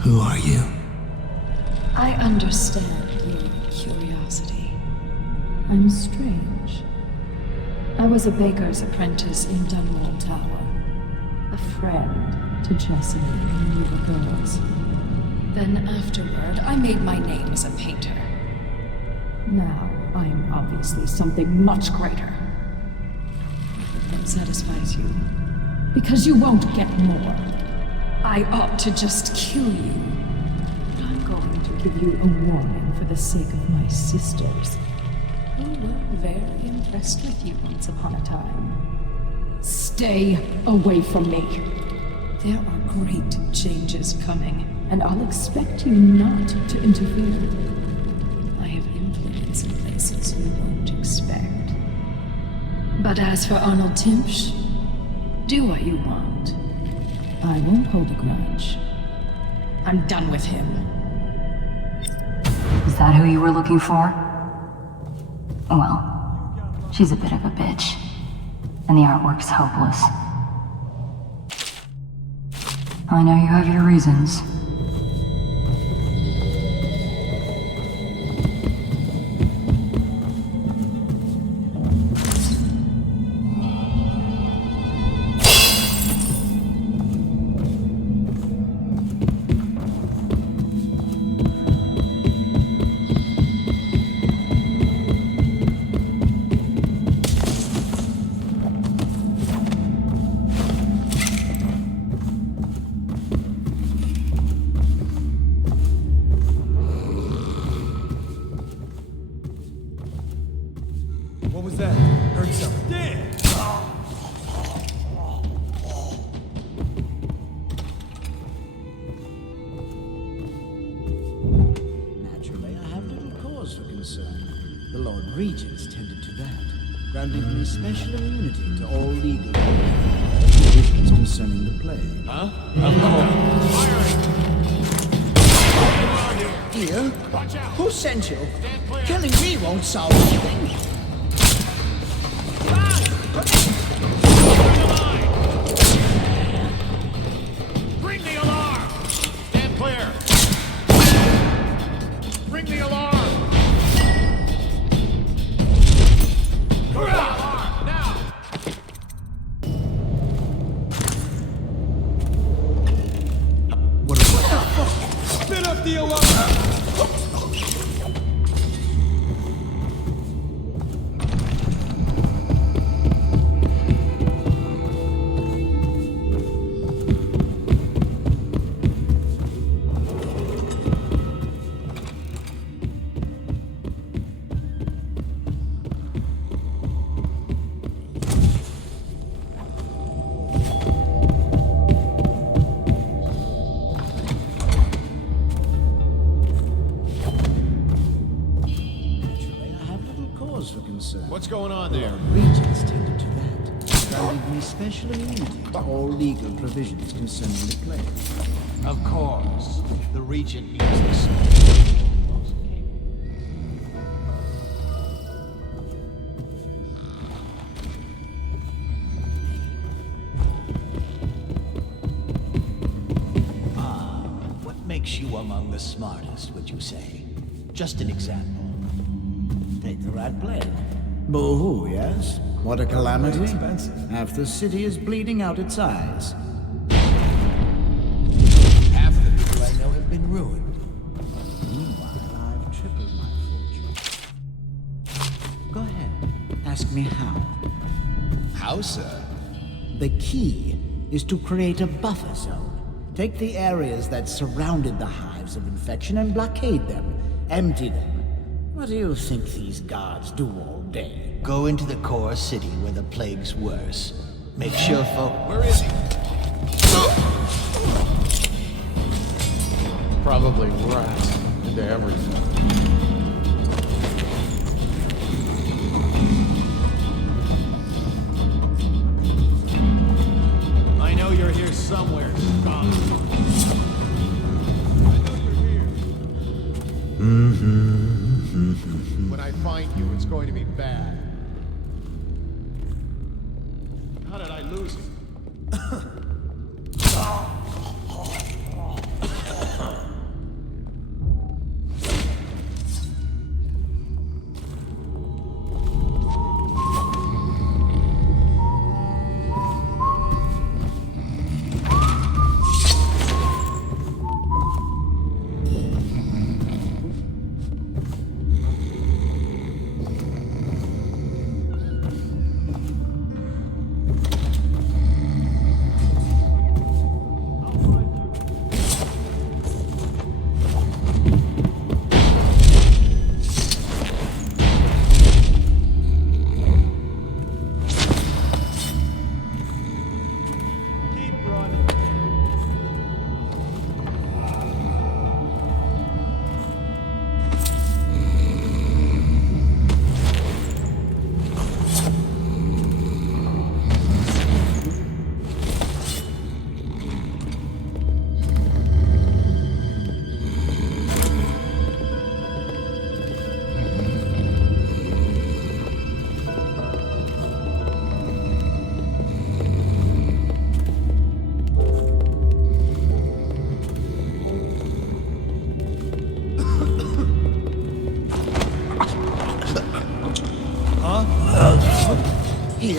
Who are you? I understand your curiosity. I'm strange. I was a baker's apprentice in Dunwall Tower. A friend to Jessie and the other girls. Then afterward, I made my name as a painter. Now, I am obviously something much greater. That satisfies you. Because you won't get more. I ought to just kill you. But I'm going to give you a warning for the sake of my sisters, who were very impressed with you once upon a time. Stay away from me. There are great changes coming, and I'll expect you not to interfere. I have influence in places you won't expect. But as for Arnold Timpsch, do what you want. I won't hold a grudge. I'm done with him. Is that who you were looking for? Well, she's a bit of a bitch. And the artwork's hopeless. I know you have your reasons. What was that? Heard something. Damn! Naturally, I have little cause for concern. The Lord Regent's tended to that, granting me special immunity to all legal provisions concerning the plague. Huh? Of course. Dear, who sent you? Killing me won't solve anything. Bring the alarm! Stand clear! Bring the alarm! going on there? Regents tended to that, granting me special immunity to all legal provisions concerning the plague. Of course. The Regent needs this. What makes you among the smartest, would you say? Just an example. Take the rat plague. Boo-hoo, yes? What a calamity. Half the city is bleeding out its eyes. Half the people I know have been ruined. Meanwhile, I've tripled my fortune. Go ahead. Ask me how. How, sir? The key is to create a buffer zone. Take the areas that surrounded the hives of infection and blockade them. Empty them. What do you think these guards do all day? Go into the core city where the plague's worse. Make sure Where is he? Probably rats into everything. I know you're here somewhere, Scott. I know you're here. When I find you, it's going to be bad. How did I lose him? Here?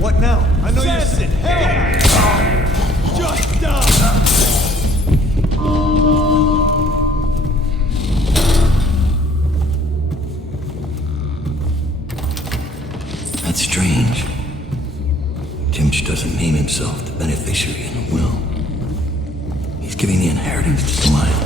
What now? I know you're sick. Help! Just die! That's strange. Timch doesn't name himself the beneficiary in the will. He's giving the inheritance to Delilah.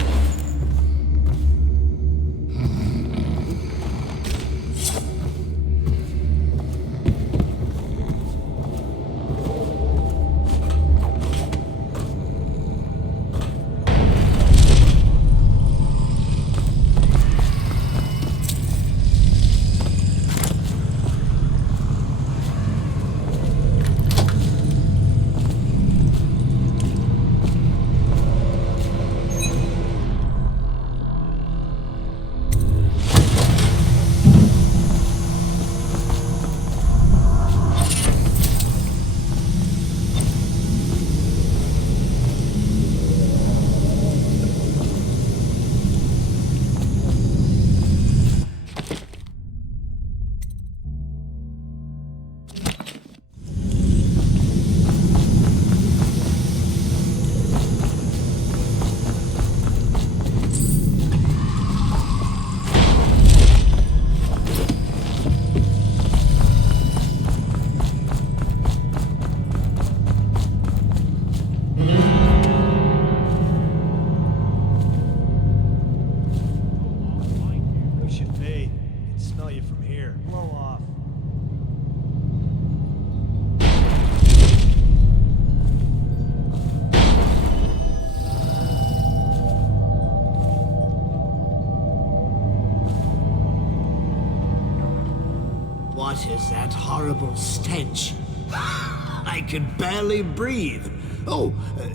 that horrible stench. I could barely breathe. Oh,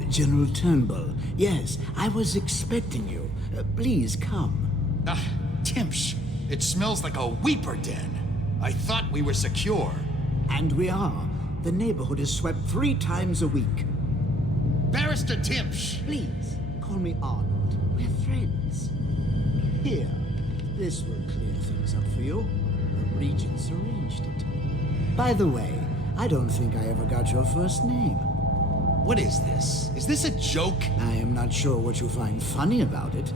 General Turnbull. Yes, I was expecting you. Please come. Timsh, it smells like a weeper den. I thought we were secure. And we are. The neighborhood is swept 3 times a week. Barrister Timsh! Please, call me Arnold. We're friends. Here, this will clear things up for you. The Regents arranged it. By the way, I don't think I ever got your first name. What is this? Is this a joke? I am not sure what you find funny about it.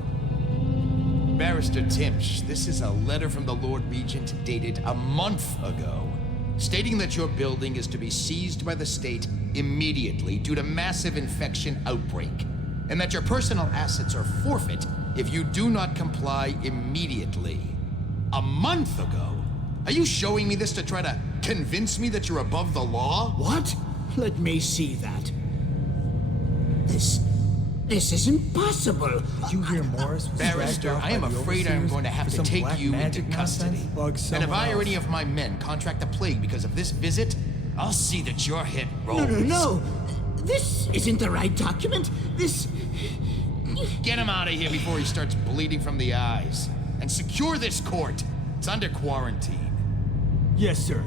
Barrister Timsh, this is a letter from the Lord Regent dated a month ago, stating that your building is to be seized by the state immediately due to massive infection outbreak, and that your personal assets are forfeit if you do not comply immediately. A month ago? Are you showing me this to try to convince me that you're above the law? What? Let me see that. This is impossible. Did you hear Morris was Barrister, I am afraid I am going to have to take you into custody. And if I or any of my men contract the plague because of this visit, I'll see that your head rolls. No. This isn't the right document. This... Get him out of here before he starts bleeding from the eyes. And secure this court. It's under quarantine. Yes, sir.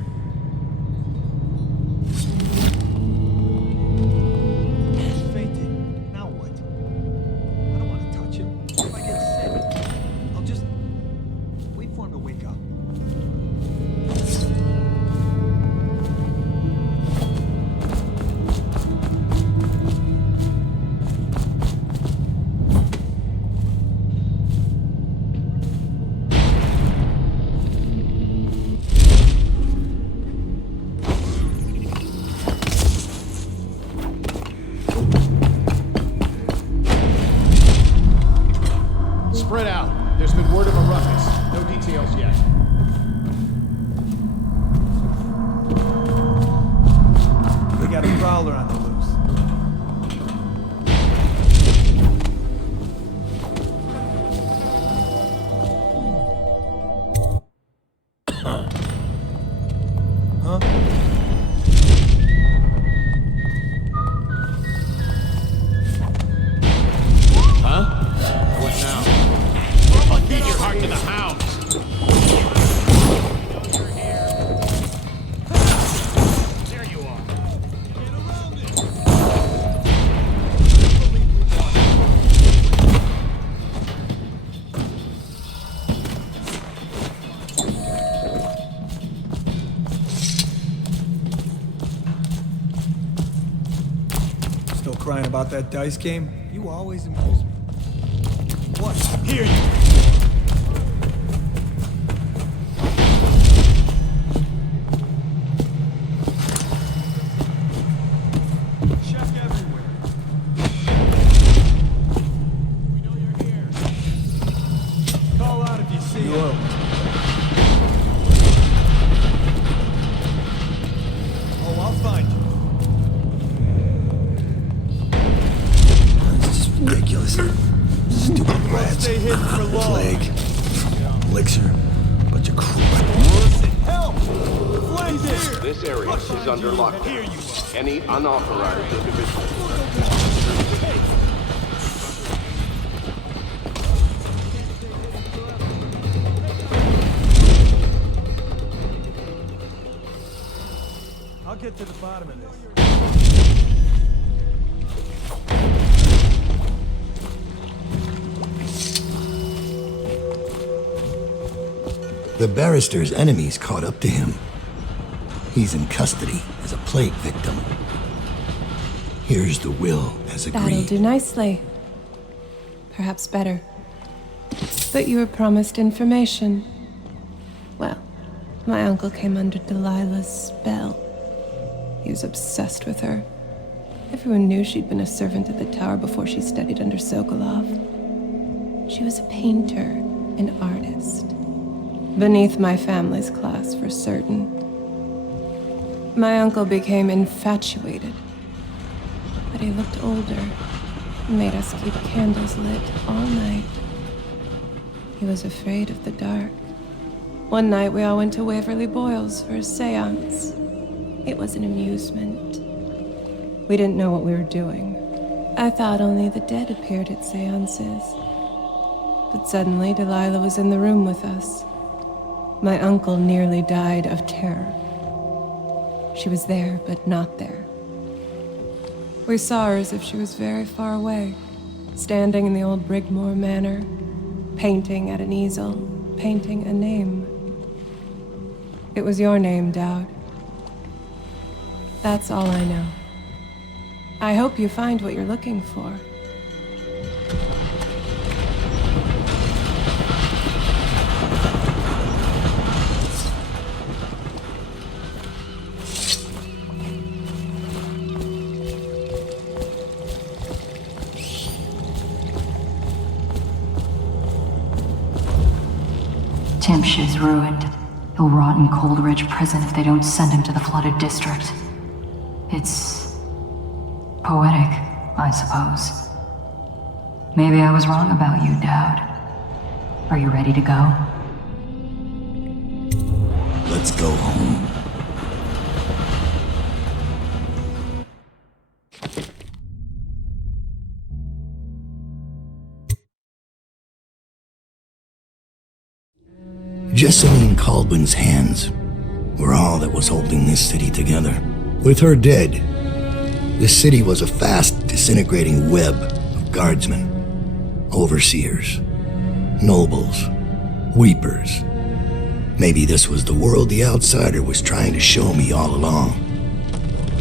Spread out. There's been word of a ruckus. No details yet. We got a prowler on the loose. Still crying about that dice game? You always amuse me. What? Here you! Check everywhere. We know you're here. Call out if you see it. Oh, I'll find you. Ridiculous. Stupid rats. Stay hidden for long. Plague. Elixir. Bunch of crap. Help! Flames here! This area is under lockdown. Here you are. Any unauthorized individual. I'll get to the bottom of this. The barrister's enemies caught up to him. He's in custody as a plague victim. Here's the will as That'll agreed. do nicely. Perhaps better. But you were promised information. Well, my uncle came under Delilah's spell. He was obsessed with her. Everyone knew she'd been a servant at the tower before she studied under Sokolov. She was a painter, an artist. Beneath my family's class, for certain. My uncle became infatuated. But he looked older, and made us keep candles lit all night. He was afraid of the dark, One night we all went to Waverly Boyle's for a seance. It was an amusement. We didn't know what we were doing. I thought only the dead appeared at seances. But suddenly Delilah was in the room with us. My uncle nearly died of terror. She was there, but not there. We saw her as if she was very far away, standing in the old Brigmore Manor, painting at an easel, painting a name. It was your name, Dowd. That's all I know. I hope you find what you're looking for. Timsh is ruined. He'll rot in Coldridge Prison if they don't send him to the flooded district. It's poetic, I suppose. Maybe I was wrong about you, Dowd. Are you ready to go? Let's go home. Jessamine Caldwell's hands were all that was holding this city together. With her dead, the city was a fast disintegrating web of guardsmen, overseers, nobles, weepers. Maybe this was the world the outsider was trying to show me all along.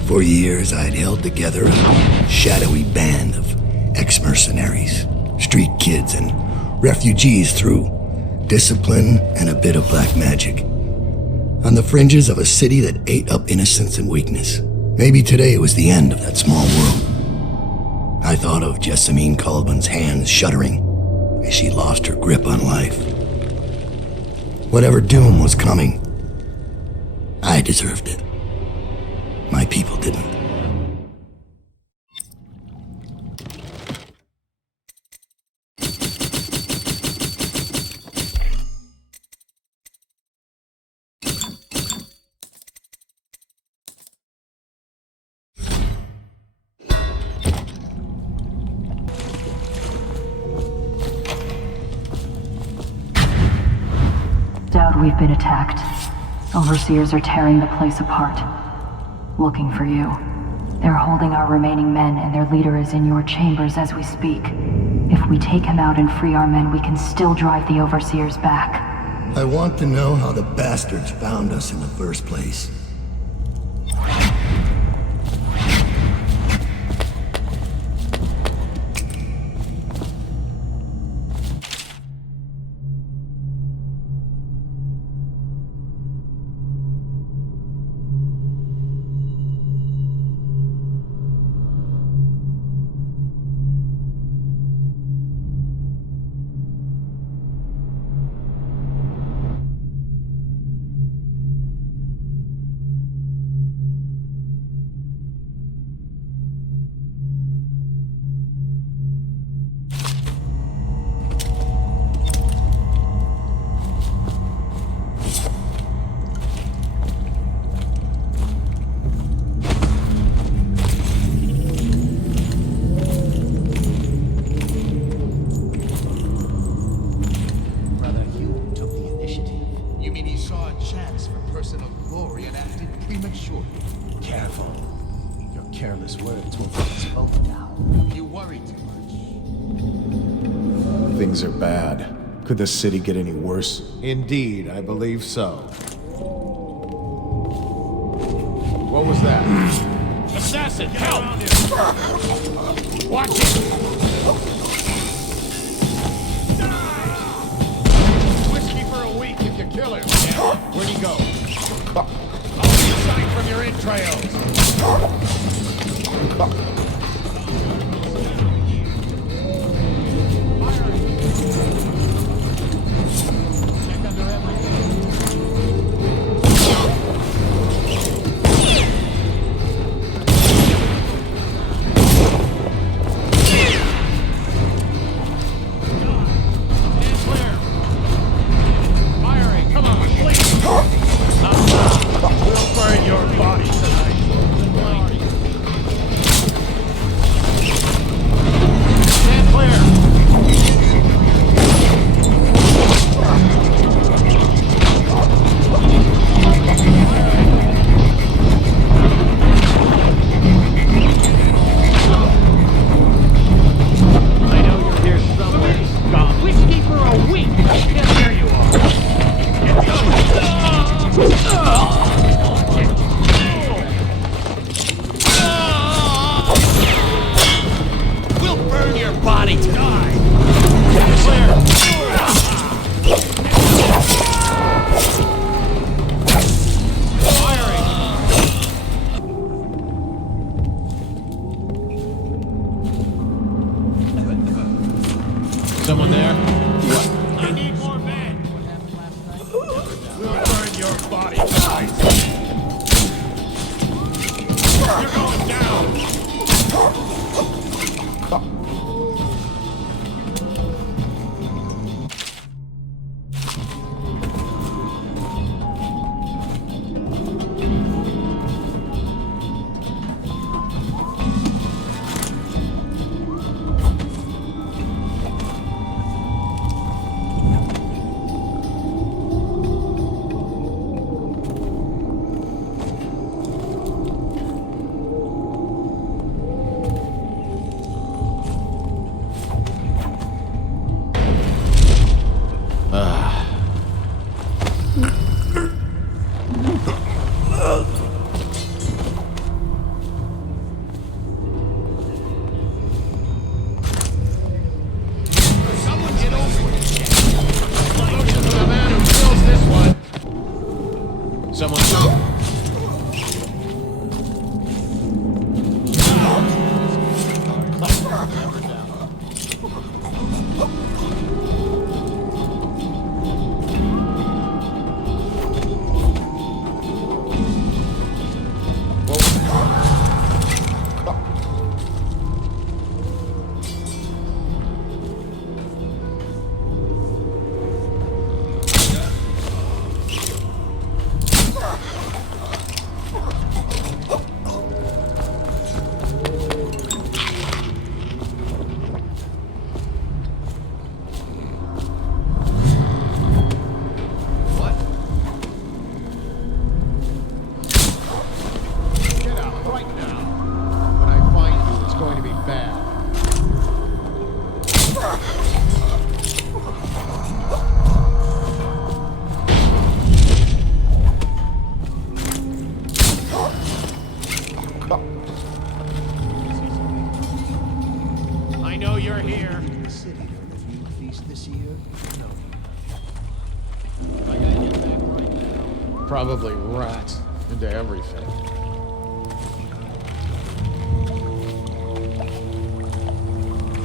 For years, I'd held together a shadowy band of ex-mercenaries, street kids, and refugees through discipline and a bit of black magic. On the fringes of a city that ate up innocence and weakness. Maybe today was the end of that small world. I thought of Jessamine Caldwell's hands shuddering as she lost her grip on life. Whatever doom was coming, I deserved it. My people didn't. Dowd, we've been attacked. Overseers are tearing the place apart. Looking for you. They're holding our remaining men, and their leader is in your chambers as we speak. If we take him out and free our men, we can still drive the Overseers back. I want to know how the bastards found us in the first place. Things are bad. Could the city get any worse? Indeed, I believe so. What was that? Assassin, help! Watch it! Whiskey for a week if you kill him. Where'd he go? I'll see a sign from your entrails. Firing, come on! someone there? What? I need more men! We'll burn your body twice! You're going down! I know you're here. The city don't have you feast this year? No. I gotta get back right now. Probably rats into everything.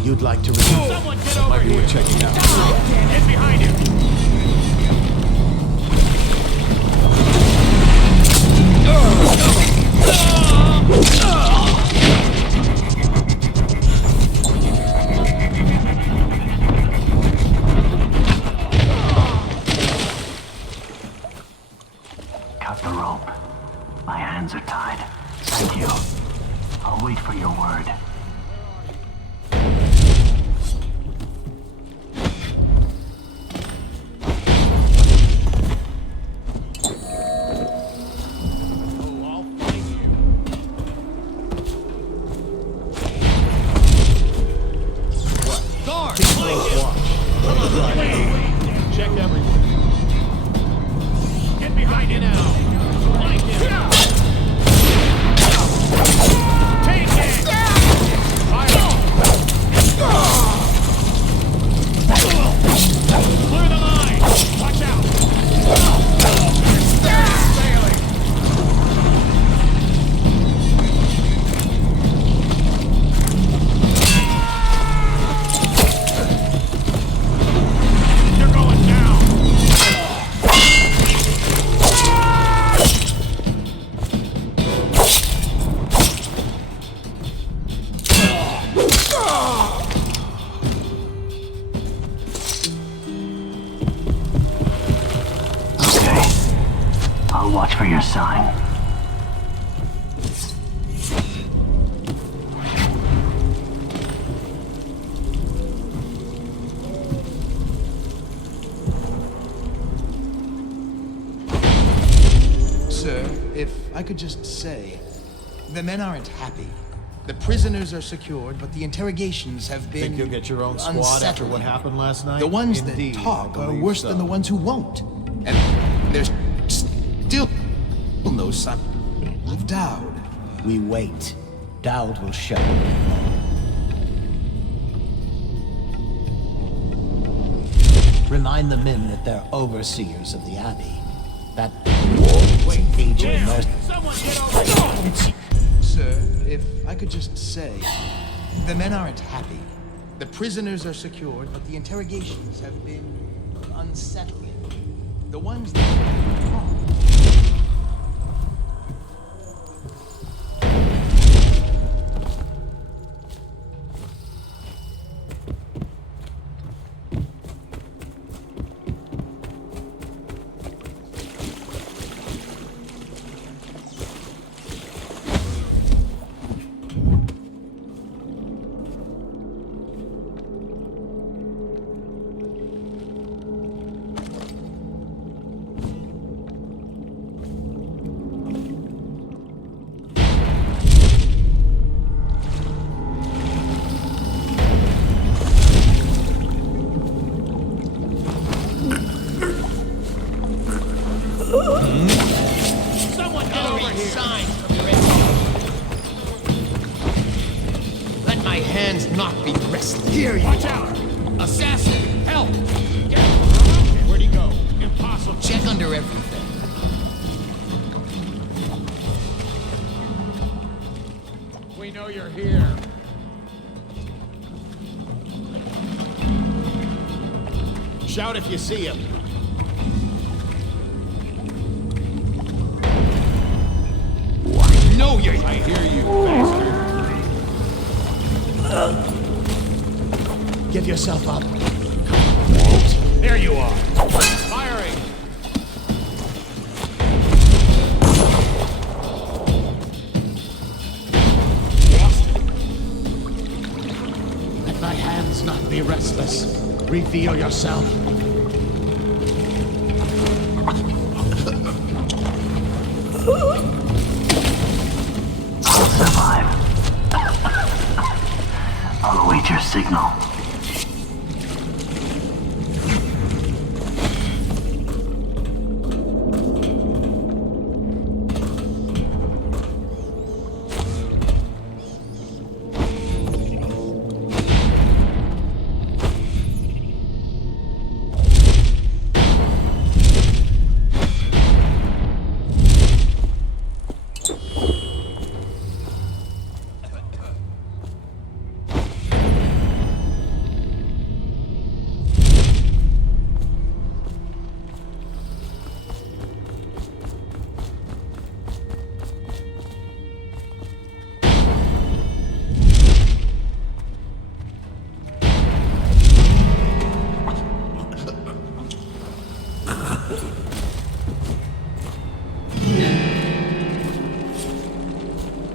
You'd like to remove. Someone get over here! Might be worth checking out. Get behind him! Cut the rope. My hands are tied. Thank you. I'll wait for your word. Check everything. Get behind you now. Flank him. Take it. Fire. Clear the line. Watch out. Sailing. You're going down. Okay. I'll watch for your sign. Sir, if I could just say, the men aren't happy. The prisoners are secured, but the interrogations have been Think you'll get your own squad after what happened last night? The ones Indeed, that talk I are believe worse so. than the ones who won't. And there's still no sign of Dowd. We wait. Dowd will show. Remind the men that they're overseers of the Abbey. That aging mercy. Someone get over here. Sir, if I could just say, the men aren't happy. The prisoners are secured, but the interrogations have been unsettling. The ones that... Someone get over here! Signs from your enemy. Let my hands not be restless. Here you Watch out! Assassin! Help! Get him! Where'd he go? Impossible. Check under everything. We know you're here. Shout if you see him. No, you. I hear you, bastard. Give yourself up. There you are. Firing. Let my hands not be restless. Reveal yourself. I'll survive. I'll await your signal.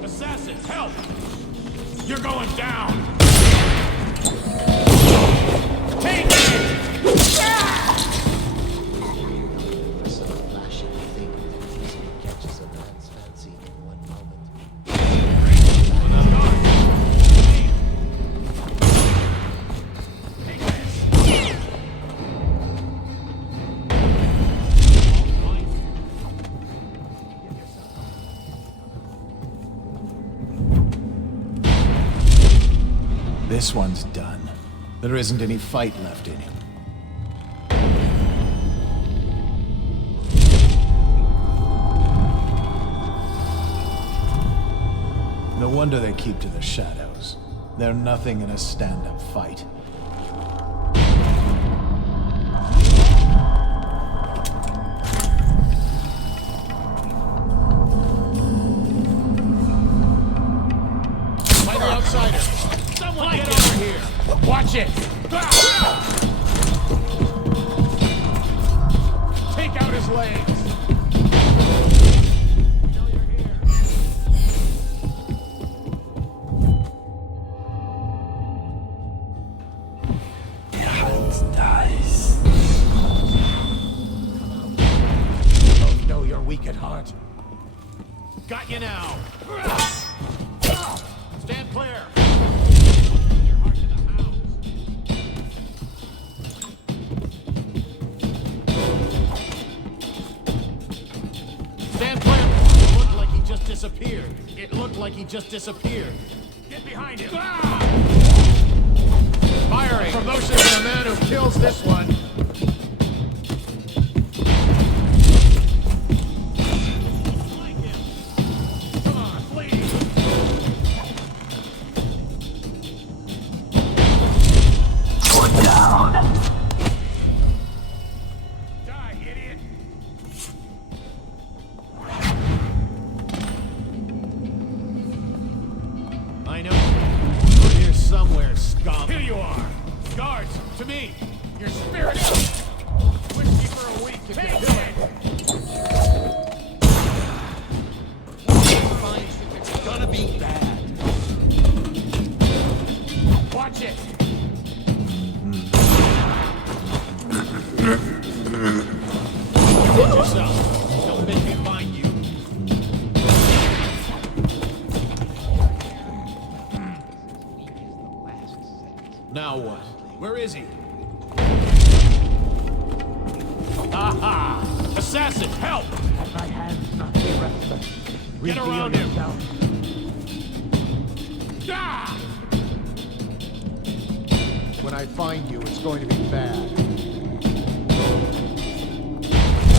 Assassin, help! You're going down! Take it! This one's done. There isn't any fight left in him. No wonder they keep to the shadows. They're nothing in a stand-up fight. By the outsider! Someone get over here! Watch it! Take out his legs! Both know you're weak at heart. Got you now! Stand clear! Stand clear! It looked like he just disappeared. It looked like he just disappeared. Get behind him! Firing! Promotion to the man who kills this one. Come on, flee! somewhere, scum! Here you are! Guards, to me! Your spirit is... Whiskey for a week if you do it! It's gonna be bad. Watch it! Get yourself! Don't make me find you! Now what? Where is he? Aha! Assassin, help! My hands not be restless. Get around him! Ah! When I find you, it's going to be bad.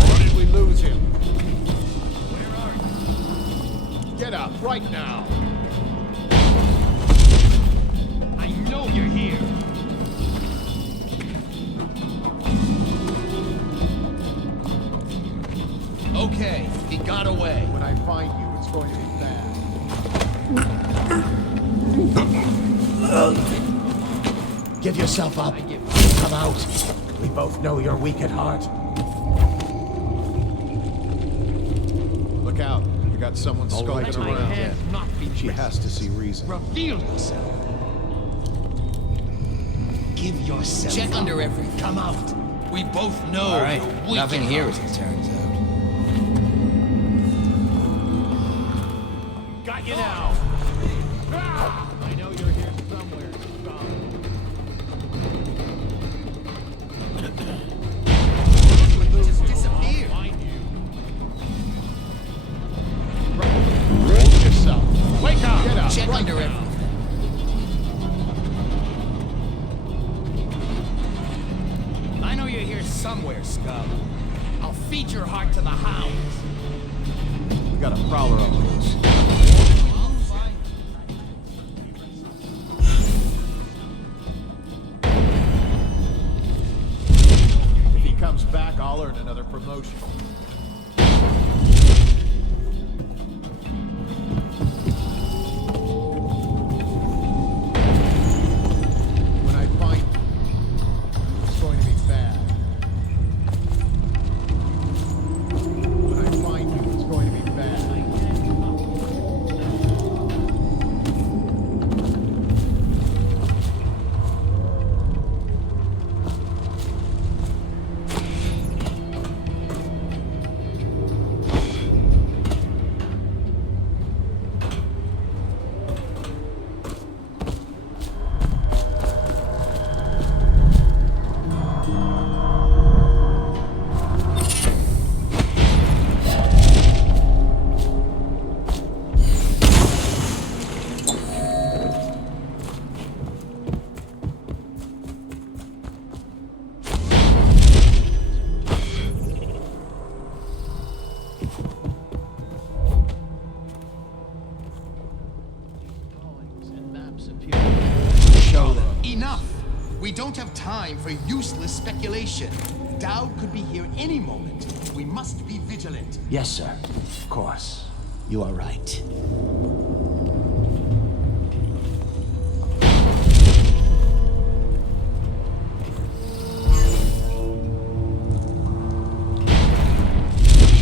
Or did we lose him? Where are you? Get up, right now! I know you're here! Okay, he got away. When I find you, it's going to be bad. Give yourself up. Come out. We both know you're weak at heart. Look out. We got someone skulking around. She has to see reason. Reveal yourself. Give yourself. Check under everything. Come out. We both know. All right. You're weak Nothing at here, heart. as it turns out. Got you now. Ah! I know you're here somewhere. Just disappeared. Brace yourself. Wake up. Get up. Check right under now. everything. I know you're here somewhere, scum. I'll feed your heart to the hounds. We got a prowler up loose. If he comes back, I'll earn another promotion. When I find you, it's going to be bad. When I find you, it's going to be bad. Show them. Enough! We don't have time for useless speculation. Dowd could be here any moment. We must be vigilant. Yes, sir. Of course. You are right.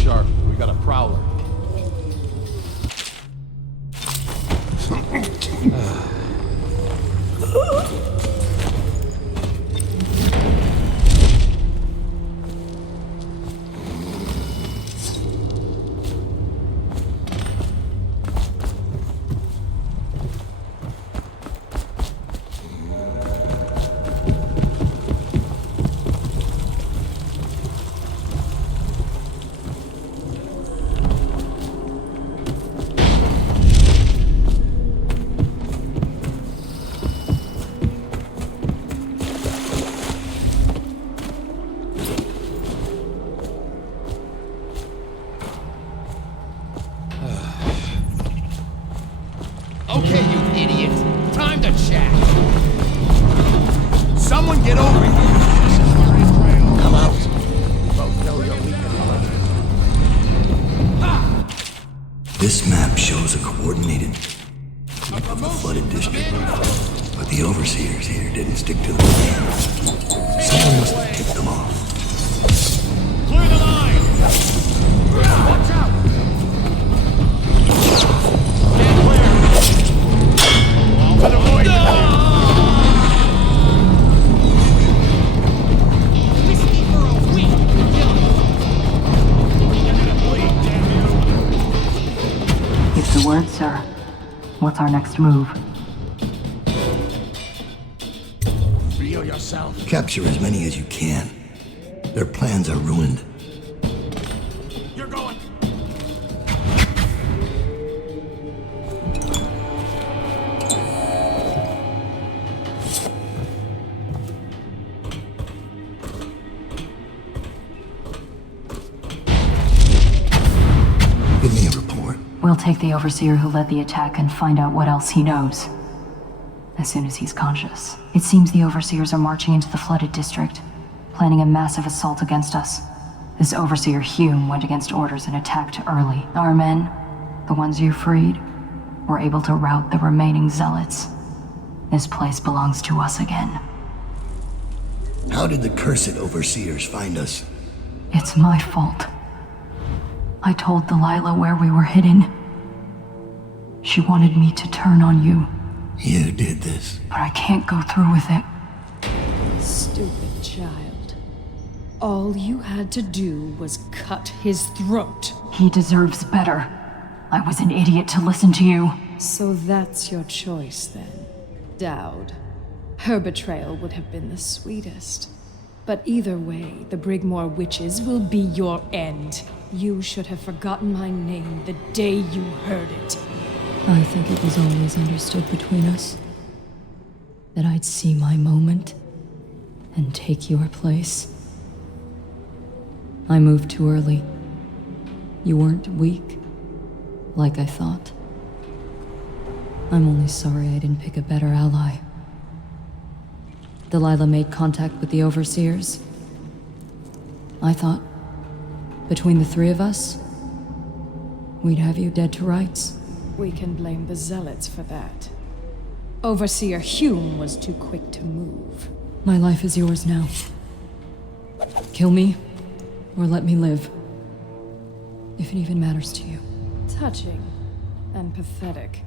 Sharp, we got a prowler. Okay, you idiot. Time to chat. Someone get over here. Come out. We both know you're weak at heart. This map shows a coordinated sweep of the flooded district, but The overseers here didn't stick to the plan. Someone must have tipped them off. Clear the line! Watch out! Get clear! All to the void! Whiskey for a week! You're gonna bleed, damn you! Give the word, sir. What's our next move? Feel yourself. Capture as many as you can. Their plans are ruined. You're going. Give me a report. We'll take the overseer who led the attack and find out what else he knows. As soon as he's conscious. It seems the overseers are marching into the flooded district, planning a massive assault against us. This overseer Hume went against orders and attacked early. Our men, the ones you freed, were able to rout the remaining zealots. This place belongs to us again. How did the cursed overseers find us? It's my fault. I told Delilah where we were hidden. She wanted me to turn on you. You did this. But I can't go through with it. Stupid child. All you had to do was cut his throat. He deserves better. I was an idiot to listen to you. So that's your choice, then. Dowd. Her betrayal would have been the sweetest. But either way, the Brigmore witches will be your end. You should have forgotten my name the day you heard it. I think it was always understood between us that I'd see my moment and take your place. I moved too early. You weren't weak, like I thought. I'm only sorry I didn't pick a better ally. Delilah made contact with the overseers. I thought, between the three of us, we'd have you dead to rights. We can blame the zealots for that. Overseer Hume was too quick to move. My life is yours now. Kill me, or let me live. If it even matters to you. Touching and pathetic.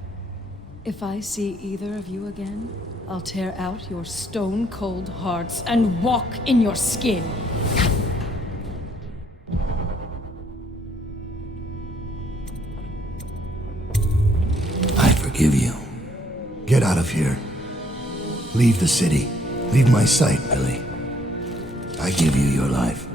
If I see either of you again, I'll tear out your stone-cold hearts and walk in your skin. I forgive you. Get out of here. Leave the city. Leave my sight, Billy. I give you your life.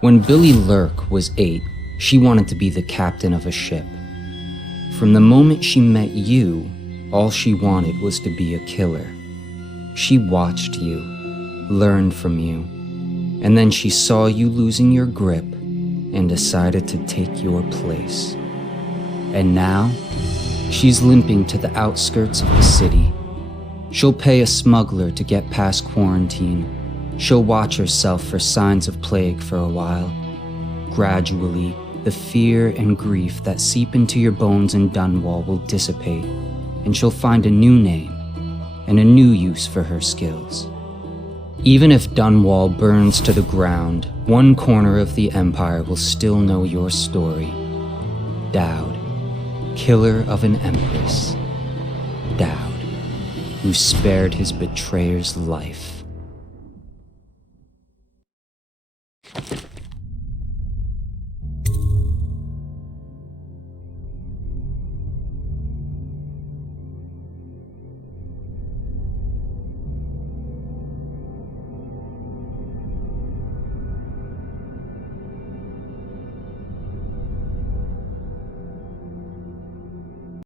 When Billy Lurk was 8, she wanted to be the captain of a ship. From the moment she met you, all she wanted was to be a killer. She watched you, learned from you, and then she saw you losing your grip and decided to take your place. And now, she's limping to the outskirts of the city. She'll pay a smuggler to get past quarantine. She'll watch herself for signs of plague for a while. Gradually, the fear and grief that seep into your bones in Dunwall will dissipate, and she'll find a new name and a new use for her skills. Even if Dunwall burns to the ground, one corner of the Empire will still know your story. Dowd, killer of an empress. Dowd, who spared his betrayer's life.